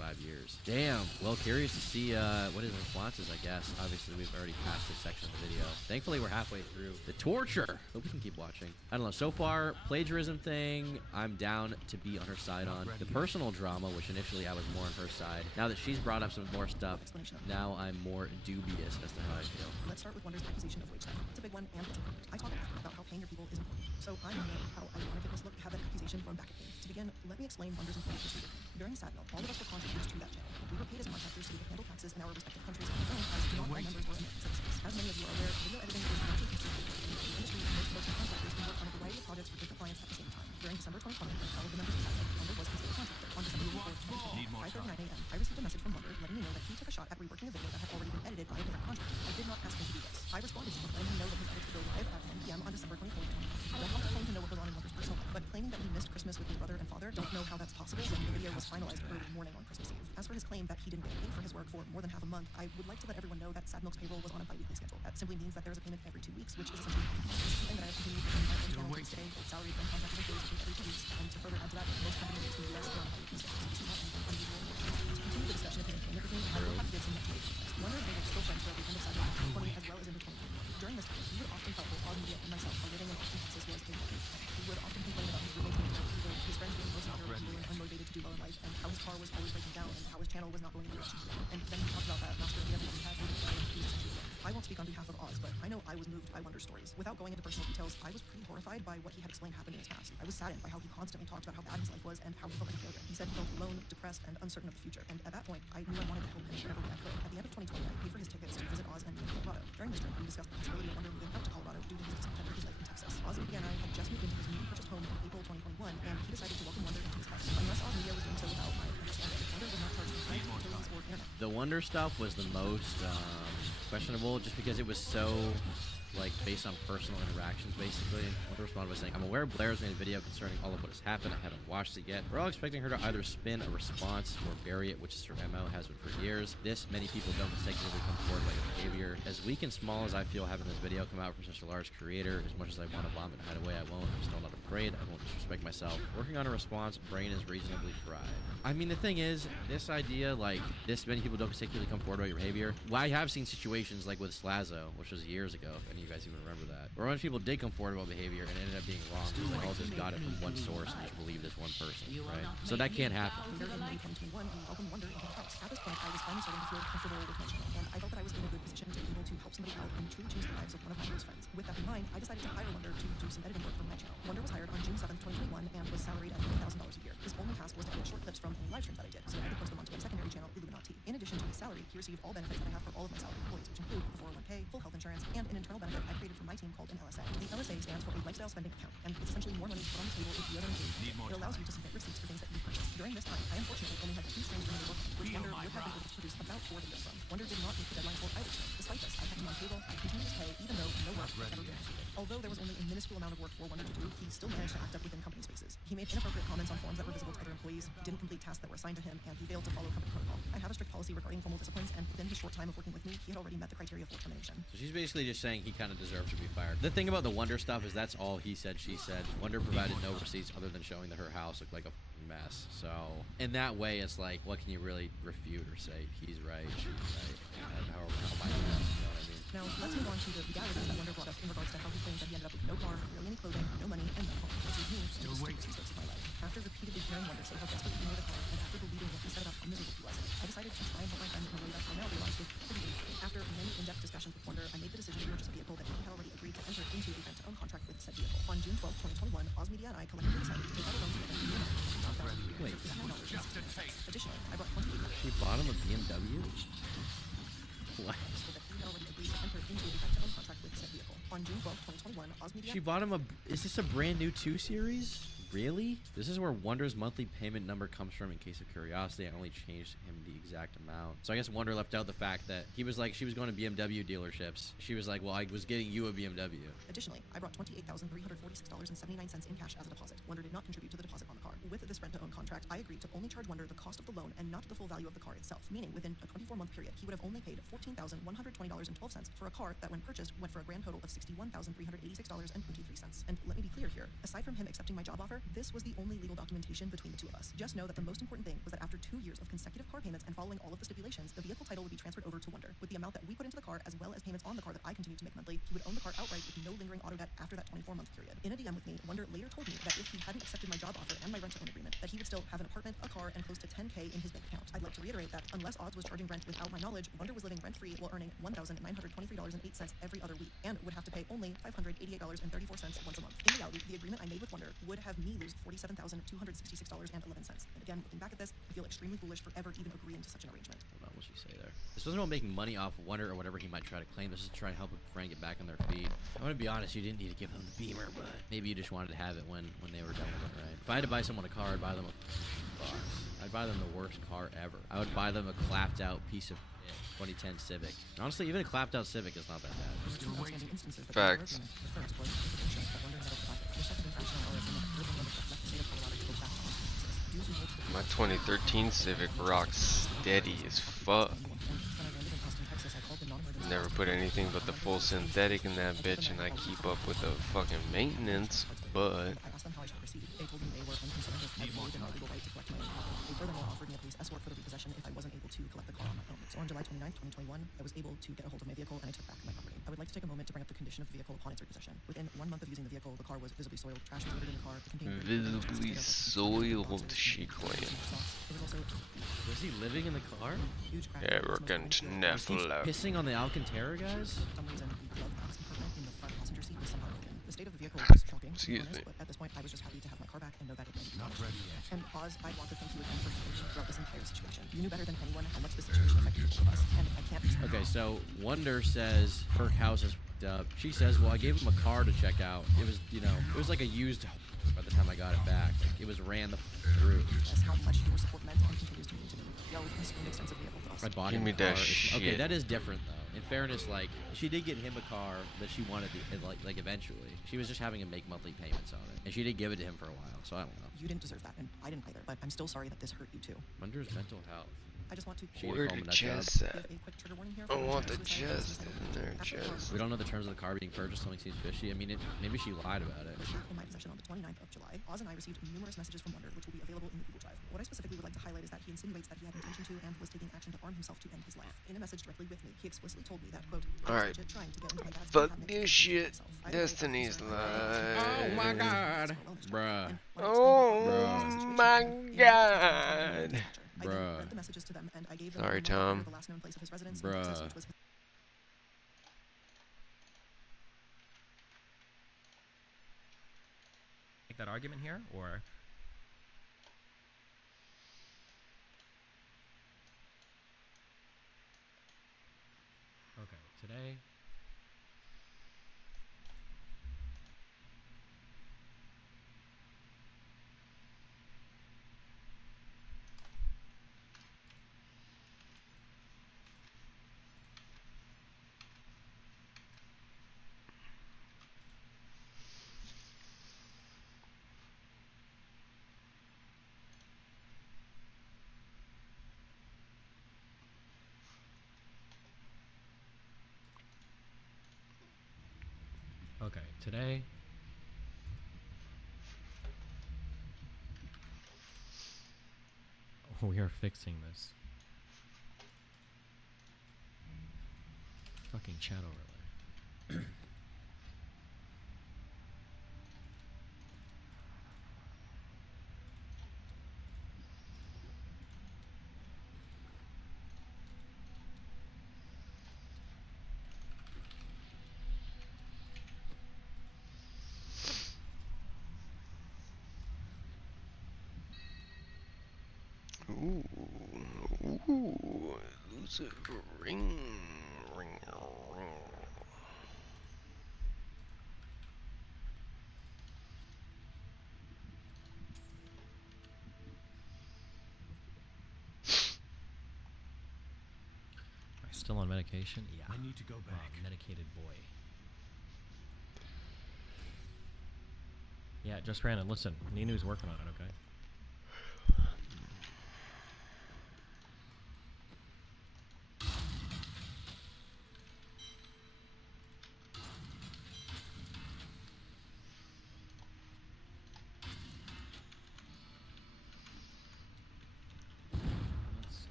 2.5 years. Damn. Well, curious to see what his response is, I guess. Obviously, we've already passed this section of the video. Thankfully, we're halfway through the torture. Hope we can keep watching. I don't know. So far, plagiarism thing, I'm down to be on her side on. The personal drama, which initially I was more on her side. Now that she's brought up some more stuff, now I'm more dubious as to how I feel. Let's start with Wonder's accusation of wage theft. It's a big one and it's important. I talked about how paying your people is important. So I know how ironic it must look to have that accusation thrown back at me. To begin, let me explain Wonder's employment procedure. During Sadmill, all of us were contributors to that channel. We were paid as contractors to handle taxes in our respective countries, and as not all members were American citizens. As many of you are aware, video editing is largely considered in the industry, and most folks and contractors can work on a variety of projects for different clients at the same time. During December 2020, all of the members of Sadmill, Wonder was considered a contractor. On December 4th, 5:39 a.m., I received a message from Wonder letting me know that he took a shot at reworking a video that had already been edited by a different contractor. I did not ask him to do this. I responded to him letting him know that his edits would go live at 10 p.m. on December 24th. I don't want to claim to know what goes on in Wonder's personal life, but claiming that he missed Christmas with his brother and father, don't know how that's possible when the video was finalized early morning on Christmas Eve. As for his claim that he didn't get paid for his work for more than half a month, I would like to let everyone know that Sad Milk's payroll was on a bi-weekly schedule. That simply means that there is a payment every 2 weeks, which is essentially something that I have continued to pay my own channel to stay with salaried and contracted employees every 2 weeks. And to further add to that, most companies in the US are on a bi-weekly schedule, which is not anything unusual. To continue the discussion of payment and everything, I will have to give some metrics. Wonder and David still friends for the end of Sad Milk in 2020 as well as into 2021. During this time, he would often tell both Oz Media and myself how living in Austin, Texas was a nightmare. He would often complain about his roommates being either his friends being most unmotivated and unmotivated to do well in life, and how his car was always breaking down, and how his channel was not going anywhere cheap. And then he talked about that master idea that he had with I won't speak on behalf of Oz, but I know I was moved by Wonder's stories. Without going into personal details, I was pretty horrified by what he had explained happened in his past. I was saddened by how he constantly talked about how bad his life was and how he felt like a failure. He said he felt alone, depressed, and uncertain of the future. And at that point, I knew I wanted to help him whenever I could. At the end of 2020, I paid for his tickets to visit Oz and me in Colorado. During this trip, we discussed the possibility of Wonder moving out to Colorado due to his discontent with his life in Texas. Oz Media and I had just moved into his newly purchased home in April 2021, and he decided to welcome Wonder into his house. Unless Oz Media was doing so without my understanding, Wonder was not charged with rent, utilities, or internet. The Wonder stuff was the most questionable, just because it was so like based on personal interactions, basically. Wonder responded by saying, I'm aware Blair's made a video concerning all of what has happened. I haven't watched it yet. We're all expecting her to either spin a response or bury it, which is her MO, has been for years. This, many people don't mistakenly come forward by your behavior. As weak and small as I feel having this video come out from such a large creator, as much as I want to vomit and hide away, I won't. I'm still not afraid. I won't disrespect myself. Working on a response, brain is reasonably fried. I mean, the thing is, this idea, like, this many people don't mistakenly come forward about your behavior. Well, I have seen situations like with Slazo, which was years ago, if any of you guys even remember that, where a bunch of people did come forward about behavior and it ended up being wrong. It was like, all just got it from one source and just believed this one person, right? So that can't happen. In May 2021, we welcomed Wonder into the house. At this point, I was finally starting to feel comfortable with my channel, and I felt that I was in a good position to be able to help somebody out and truly change the lives of one of my close friends. With that in mind, I decided to hire Wonder to do some editing work for my channel. Wonder was hired on June 7th, 2021, and was salaried at $20,000 a year. His only task was to edit short clips from any live streams that I did, so I could post them onto my secondary channel, Illuminati. In addition to his salary, he received all benefits that I have for all of my salary employees, which include a 401k, full health insurance, and an internal benefit I created for my team called an LSA. The LSA stands for a lifestyle spending account, and it's essentially more money put on the table if you ever engage. It allows you to submit receipts for things that you purchased. During this time, I unfortunately only had 2 streams remaining to work on, which Wonder would have been able to produce about 4 videos from. Wonder did not meet the deadline for either stream. Despite this, I kept him on table, I continued his pay, even though no work had ever been completed. Although there was only a minuscule amount of work for Wonder to do, he still managed to act up within company spaces. He made inappropriate comments on forums that were visible to other employees, didn't complete tasks that were assigned to him, and he failed to follow company protocol. I have a strict policy regarding formal disciplines, and within his short time of working with me, he had already met the criteria for termination. So she's basically just saying he kind of deserves to be fired. The thing about the Wonder stuff is that's all he said, she said. Wonder provided no receipts other than showing that her house looked like a mess. So in that way, it's like, what can you really refute or say? He's right, she's right. And how am I doing that? You know what I mean? Now, let's move on to the legalities that Wonder brought up in regards to how he claimed that he ended up with no car, barely any clothing, no money, and no home. This is me, and just mistakes of my life. After repeatedly hearing Wonder say how desperate he needed a car, and after believing what he said about how miserable he was, I decided to try and help my friend in a way that I now realize was pretty easy. After many in-depth discussions with Wonder, I made the decision to purchase a vehicle that he had already agreed to enter into a rent-to-own contract with said vehicle. On June 12, 2021, Oz Media and I collectively decided to take out a loan to get a new Wait. Additionally, I brought 28 She bought him a BMW? What? On June 12, 2021, Oz Media... She bought him a... Is this a brand new 2 series? Really? This is where Wonder's monthly payment number comes from. In case of curiosity, I only changed him the exact amount. So I guess Wonder left out the fact that he was like, she was going to BMW dealerships. She was like, well, I was getting you a BMW. Additionally, I brought $28,346.79 in cash as a deposit. Wonder did not contribute to the deposit on the car. With this rent-to-own contract, I agreed to only charge Wonder the cost of the loan and not the full value of the car itself, meaning within a 24-month period, he would have only paid $14,120.12 for a car that, when purchased, went for a grand total of $61,386.23. And let me be clear here, aside from him accepting my job offer, this was the only legal documentation between the two of us. Just know that the most important thing was that after 2 years of consecutive car payments and following all of the stipulations, the vehicle title would be transferred over to Wonder. With the amount that we put into the car, as well as payments on the car that I continued to make monthly, he would own the car outright with no lingering auto debt after that 24-month period. In a DM with me, Wonder later told me that if he hadn't accepted my job offer and my rent-to-own agreement, that he would still have an apartment, a car, and close to $10K in his bank account. I'd like to reiterate that unless Oz was charging rent without my knowledge, Wonder was living rent-free while earning $1,923.08 every other week, and would have to pay only $588.34 once a month. In reality, the agreement I made with Wonder would have me lose $47,266.11. And again, looking back at this, I feel extremely foolish for ever even agreeing to such an arrangement. Hold on, what'd she say there? This wasn't about making money off of Wonder or whatever he might try to claim. This is to try and help a friend get back on their feet. I'm gonna be honest, you didn't need to give them the Beamer, but maybe you just wanted to have it when they were done with it, right? If I had to buy someone a car, I'd buy them a box. I'd buy them the worst car ever. I would buy them a clapped out piece of 2010 Civic. And honestly, even a clapped out Civic is not that bad. Facts. My 2013 Civic rocks steady as fuck. Never put anything but the full synthetic in that bitch, and I keep up with the fucking maintenance, but... So on July 29, 2021, I was able to get a hold of my vehicle and I took back my property. I would like to take a moment to bring up the condition of the vehicle upon its repossession. Within 1 month of using the vehicle, the car was visibly soiled, trash was littered in the car, visibly soiled, she claims. Was he living in the car? Arrogant Nephilim. Pissing on the Alcantara, guys? For some reason, the glove box compartment in the front passenger seat was somehow broken. The state of the vehicle was shocking, but at this point, I was just happy to have my car back and know that it was not ready yet. And Oz, I want to thank you again for helping me throughout this entire situation. You knew better than anyone how much the situation affected each of us, and I can't. Okay, so Wonder says her house is f***ed up. She says, well, I gave him a car to check out. It was, you know, it was like a used by the time I got it back. Like, it was ran the through. That's how much your support meant and continues to mean to me. Y'all have extensively about this. I bought Give him me a car. that shit. Okay, that is different though. In fairness, like, she did get him a car that she wanted, like eventually. She was just having him make monthly payments on it. And she did give it to him for a while, so I don't know. You didn't deserve that, and I didn't either, but I'm still sorry that this hurt you too. Wonder's mental health. I just want to... Where the chest at? I want the chest in there, chest. We don't know the terms of the car being purchased. Something seems fishy. I mean, maybe she lied about it. In my possession on the 29th of July, Oz and I received numerous messages from Wonder, which will be available in the Google Drive. What I specifically would like to highlight is that he insinuates that he had intention to and was taking action to arm himself to end his life. In a message directly with me, he explicitly told me that, quote, alright, fuck this shit. Destiny's life. Oh my god. Bruh. Oh my god. Bruh. Sorry, Tom. Bruh. Make that argument here, or? Okay, today. Okay, today. We are fixing this. Fucking chat overlay. Ooh, lose a ring. Still on medication? Yeah. I need to go back. Medicated boy. Yeah, just ran it. Listen, Ninu's working on it, okay?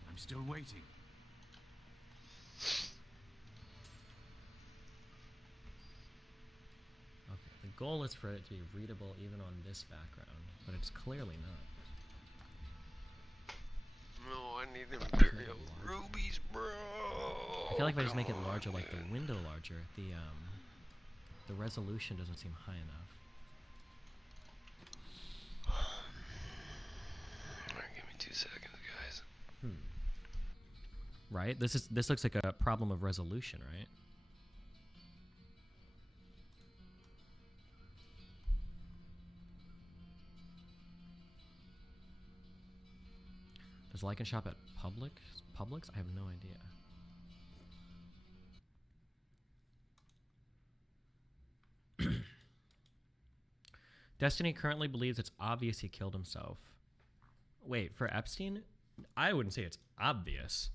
I'm still waiting. Okay, the goal is for it to be readable even on this background, but it's clearly not. No, I need Imperial rubies, bro. I feel like if I just make it larger, like the window larger, the resolution doesn't seem high enough. Alright, give me 2 seconds, guys. Right? This looks like a problem of resolution, right? Does Lycan shop at Publix? I have no idea. Destiny currently believes it's obvious he killed himself. Wait, for Epstein? I wouldn't say it's obvious.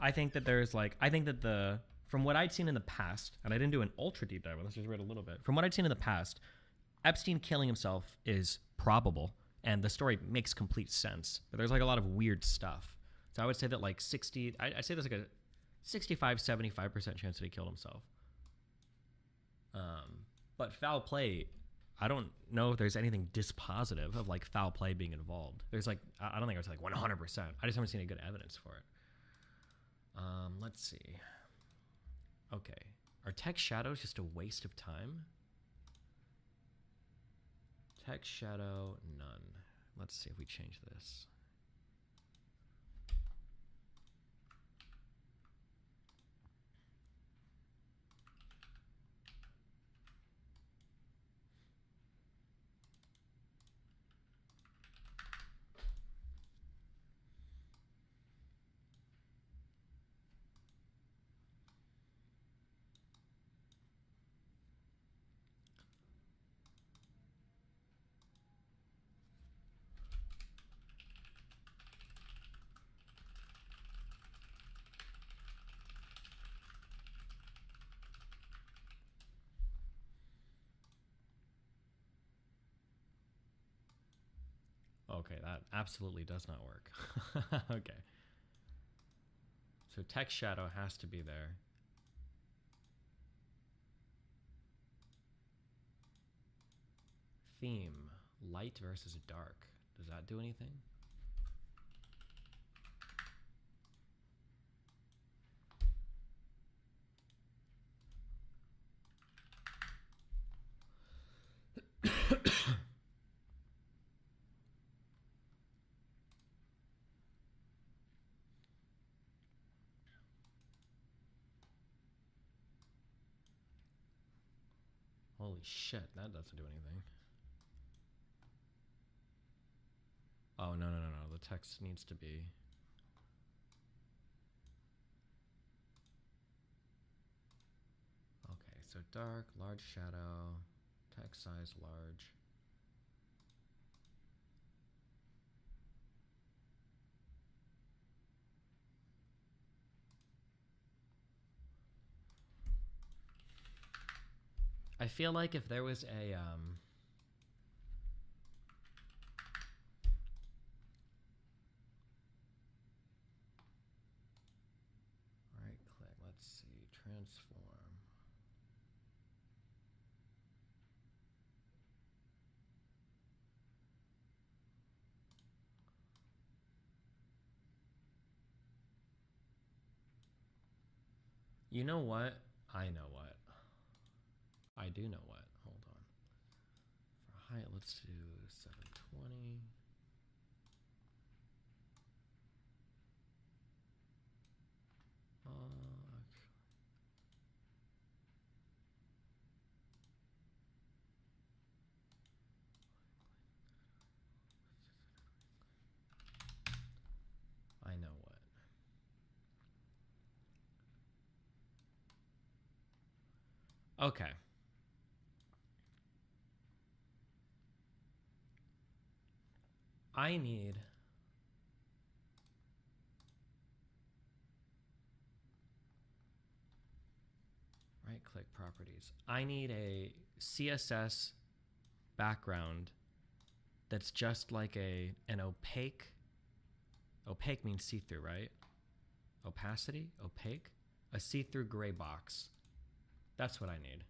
I think that from what I'd seen in the past, and I didn't do an ultra deep dive, let's just read a little bit. From what I'd seen in the past, Epstein killing himself is probable, and the story makes complete sense. But there's like a lot of weird stuff. So I would say that like I'd say there's like a 65, 75% chance that he killed himself. But foul play, I don't know if there's anything dispositive of like foul play being involved. There's like, I don't think it's like 100%. I just haven't seen any good evidence for it. Let's see. Okay. Are text shadows just a waste of time? Text shadow, none. Let's see if we change this. okay, that absolutely does not work. Okay. So text shadow has to be there. Theme, light versus dark. Does that do anything? Holy shit, that doesn't do anything. Oh, no, no, no, no. The text needs to be... Okay, so dark, large shadow, text size large. I feel like if there was a right click, let's see, transform. You know what? I know what. I do know what. Hold on. For height, let's do 720. I know what. Okay. I need right click properties. I need a CSS background that's just like an opaque. Opaque means see-through, right? Opacity, opaque, a see-through gray box. That's what I need.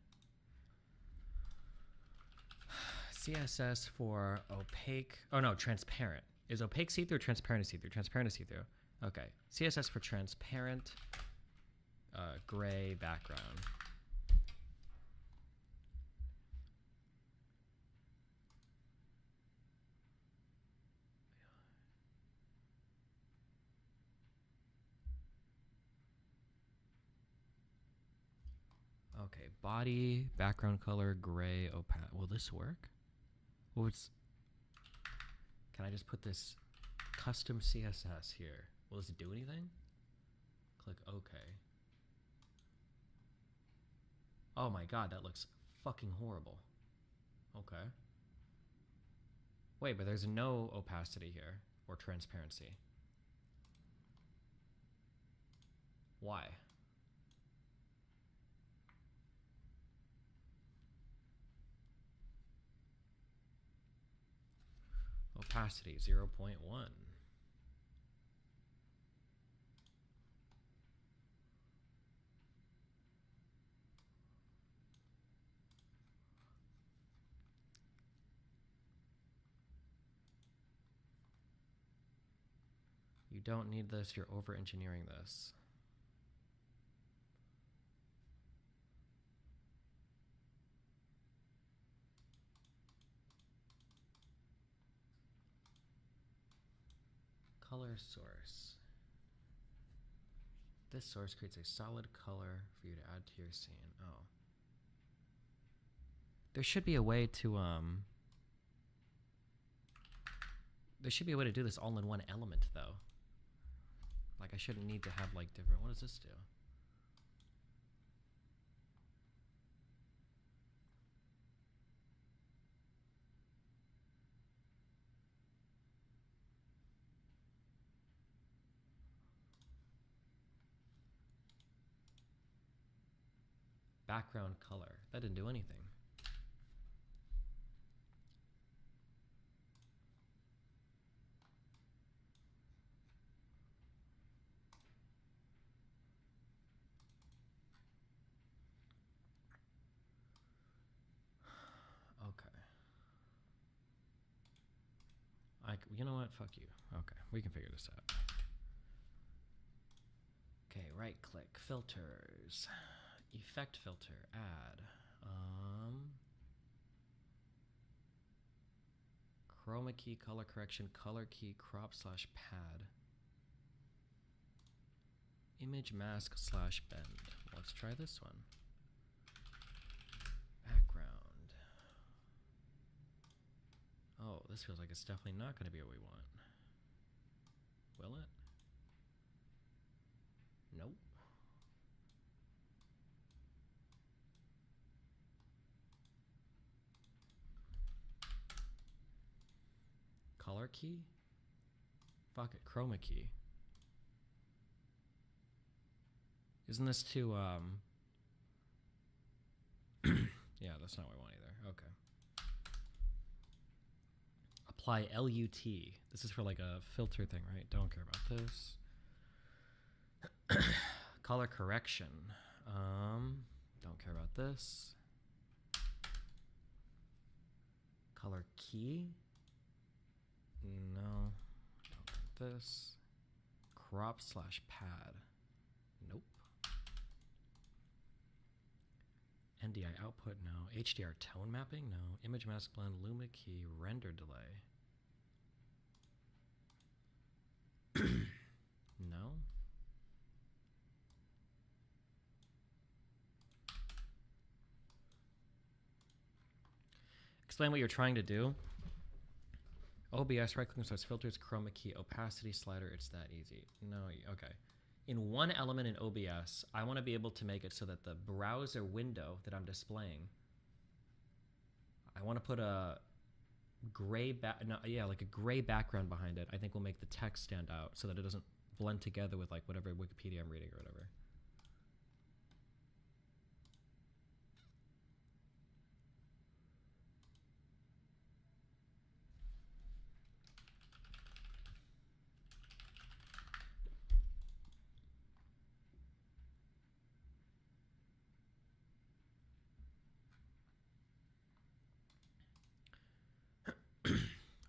CSS for opaque. Oh no, transparent. Is opaque see-through or transparent see-through? Transparent see-through. Okay. CSS for transparent gray background. Okay, body, background color, gray, opaque. Will this work? Well, can I just put this custom CSS here? Will this do anything? Click OK. Oh my god, that looks fucking horrible. Okay. Wait, but there's no opacity here, or transparency. Why? Opacity 0.1. You don't need this, you're over-engineering this. Color source. This source creates a solid color for you to add to your scene. Oh. There should be a way to, there should be a way to do this all in one element, though. Like, I shouldn't need to have, like, different... What does this do? Background color. That didn't do anything. You know what? Fuck you. Okay, we can figure this out. Okay, right click, filters, effect filter, add. Chroma key, color correction, color key, crop slash pad. Image mask slash bend. Let's try this one. Background. Oh, this feels like it's definitely not going to be what we want. Will it? Nope. Color key? Fuck it, chroma key. Isn't this too, yeah, that's not what I want either. Okay. Apply LUT. This is for like a filter thing, right? Don't care about this. Color correction. Don't care about this. Color key. No. Don't want this. Crop slash pad. Nope. NDI output, no. HDR tone mapping, no. Image mask blend, luma key, render delay. No. Explain what you're trying to do. OBS, right click and starts filters, chroma key, opacity slider, it's that easy. No, okay. In one element in OBS, I want to be able to make it so that the browser window that I'm displaying, I want to put a gray like a gray background behind it. I think will make the text stand out so that it doesn't blend together with like whatever Wikipedia I'm reading or whatever.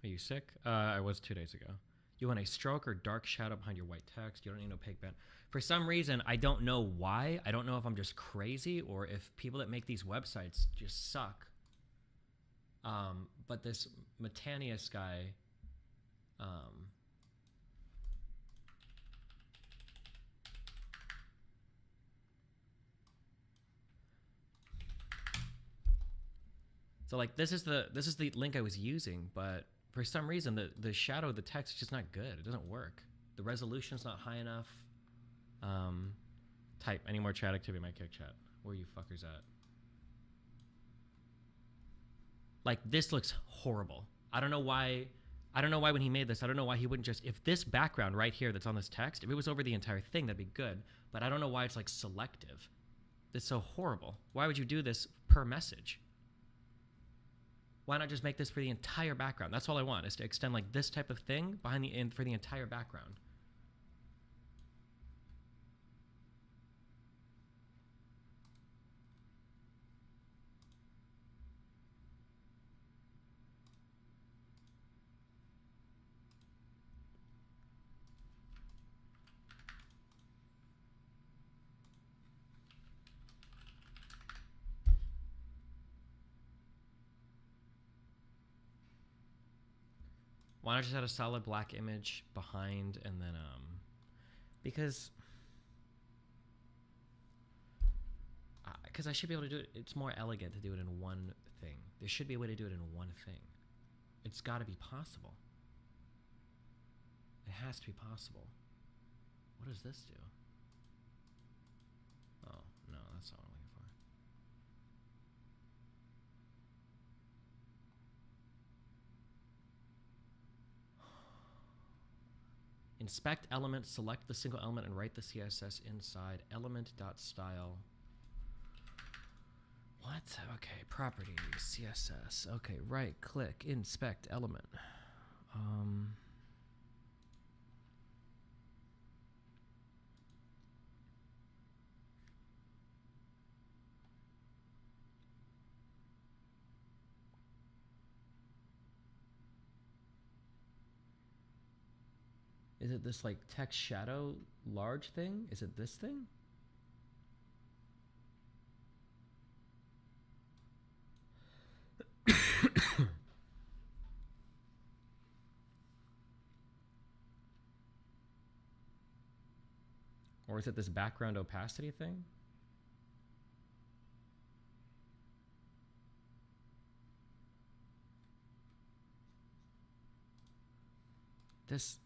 Are you sick? I was 2 days ago. You want a stroke or dark shadow behind your white text. You don't need no opaque band. For some reason, I don't know why. I don't know if I'm just crazy or if people that make these websites just suck. But this Metanius guy, so like this is the link I was using, but for some reason the shadow of the text is just not good. It doesn't work. The resolution's not high enough. Type any more chat activity in my kick chat. Where are you fuckers at? Like this looks horrible. I don't know why when he made this, I don't know why he wouldn't just, if this background right here that's on this text, if it was over the entire thing, that'd be good. But I don't know why it's like selective. It's so horrible. Why would you do this per message? Why not just make this for the entire background? That's all I want, is to extend like this type of thing behind the end for the entire background. Why not just add a solid black image behind and then, because I should be able to do it. It's more elegant to do it in one thing. There should be a way to do it in one thing. It's got to be possible. It has to be possible. What does this do? Oh, no, that's not what I'm looking for. Inspect element, select the single element, and write the CSS inside element.style. What? Okay, properties, CSS. Okay, right click, inspect element. Is it this like text shadow large thing? Is it this thing? Or is it this background opacity thing? This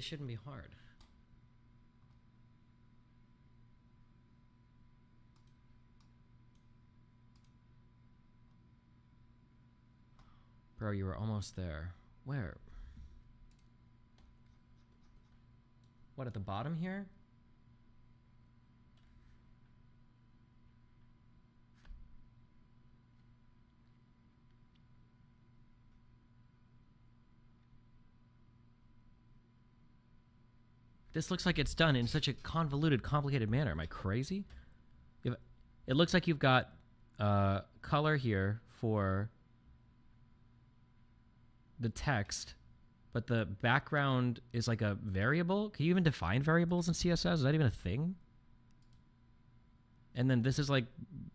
shouldn't be hard. Bro, you were almost there. Where? What, at the bottom here? This looks like it's done in such a convoluted, complicated manner. Am I crazy? It looks like you've got color here for the text, but the background is like a variable. Can you even define variables in CSS? Is that even a thing? And then this is like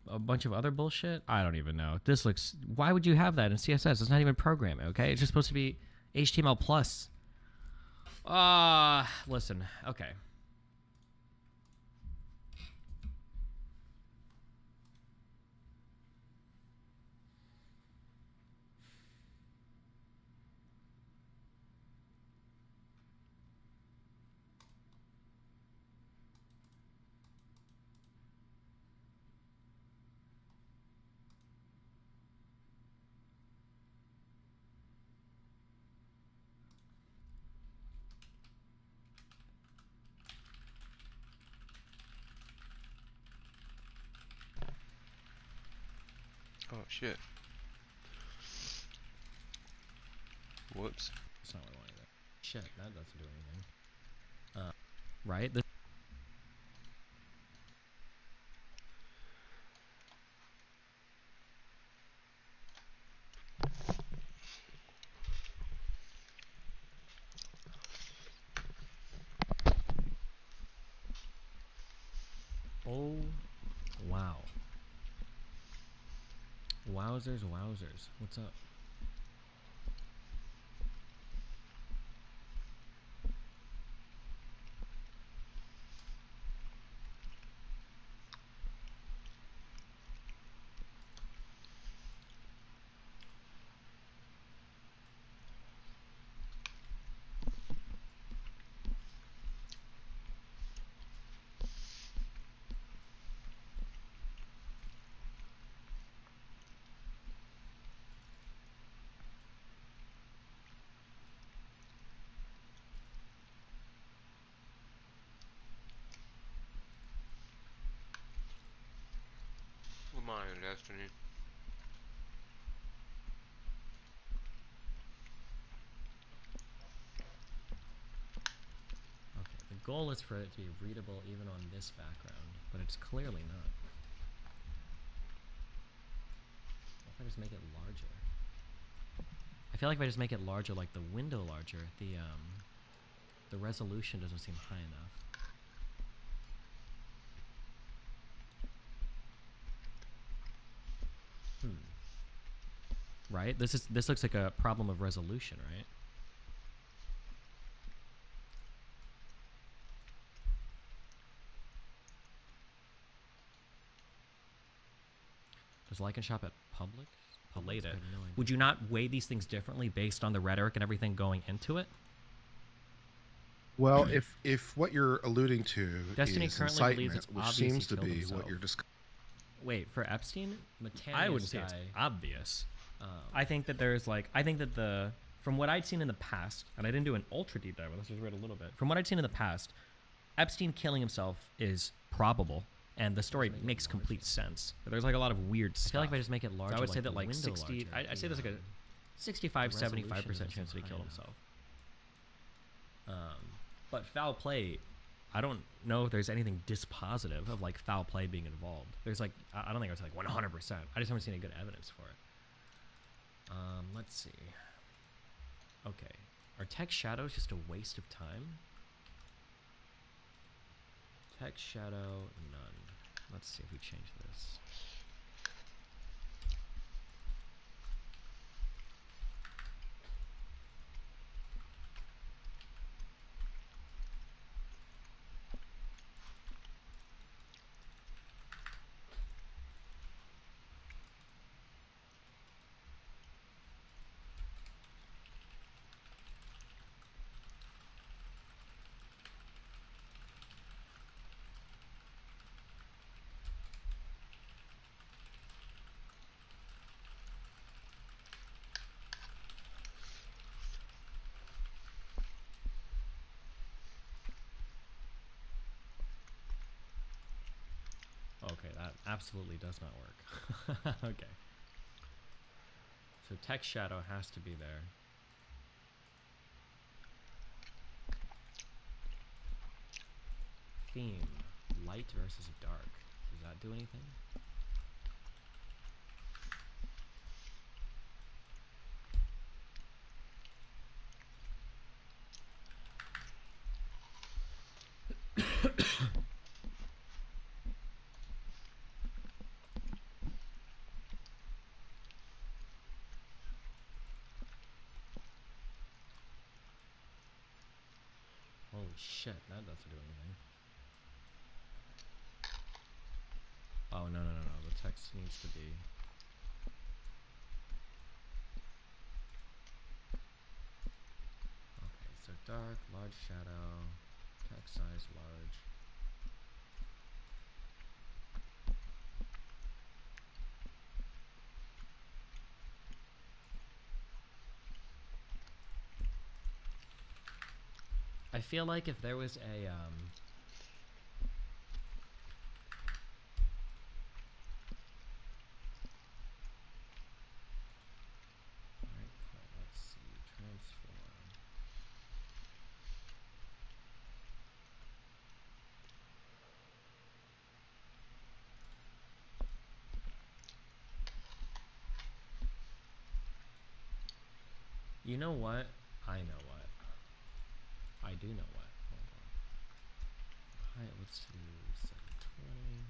a bunch of other bullshit. I don't even know. This looks... Why would you have that in CSS? It's not even programming, okay? It's just supposed to be HTML+. Listen, okay. Oh shit. Whoops. That's not what I wanted. Shit, that doesn't do anything. Right? This Oh, wow. Wowzers, wowzers. What's up? Mine, Destiny. Okay, the goal is for it to be readable even on this background, but it's clearly not. What if I just make it larger? I feel like if I just make it larger, like the window larger, the resolution doesn't seem high enough. Right? This looks like a problem of resolution, right? Does Like and Shop at Publix? Publix? Would you not weigh these things differently based on the rhetoric and everything going into it? Well, if what you're alluding to Destiny is currently believes incitement, it's which obvious seems he to killed be himself. what you're discussing. Wait, for Epstein? I wouldn't say it's obvious. I think that there's like, I think that from what I'd seen in the past, and I didn't do an ultra deep dive, let's just read a little bit. From what I'd seen in the past, Epstein killing himself is probable, and the story makes complete sense. But there's like a lot of weird stuff. I feel like if I just make it larger, So I would like say the that like window 60, larger, I'd say there's like a 65, 75% chance that he killed himself. But foul play, I don't know if there's anything dispositive of like foul play being involved. There's like, I don't think it's like 100%. I just haven't seen any good evidence for it. Let's see. Okay. Are text shadows just a waste of time? Text shadow, none. Let's see if we change this. Okay, that absolutely does not work. Okay. So text shadow has to be there. Theme, light versus dark. Does that do anything? Holy shit, that doesn't do anything. Oh, no, the text needs to be... Okay, so dark, large shadow, text size large. I feel like if there was a, let's see, transform. You know what? I know what. I do know what. Hold on. Alright, let's do 720.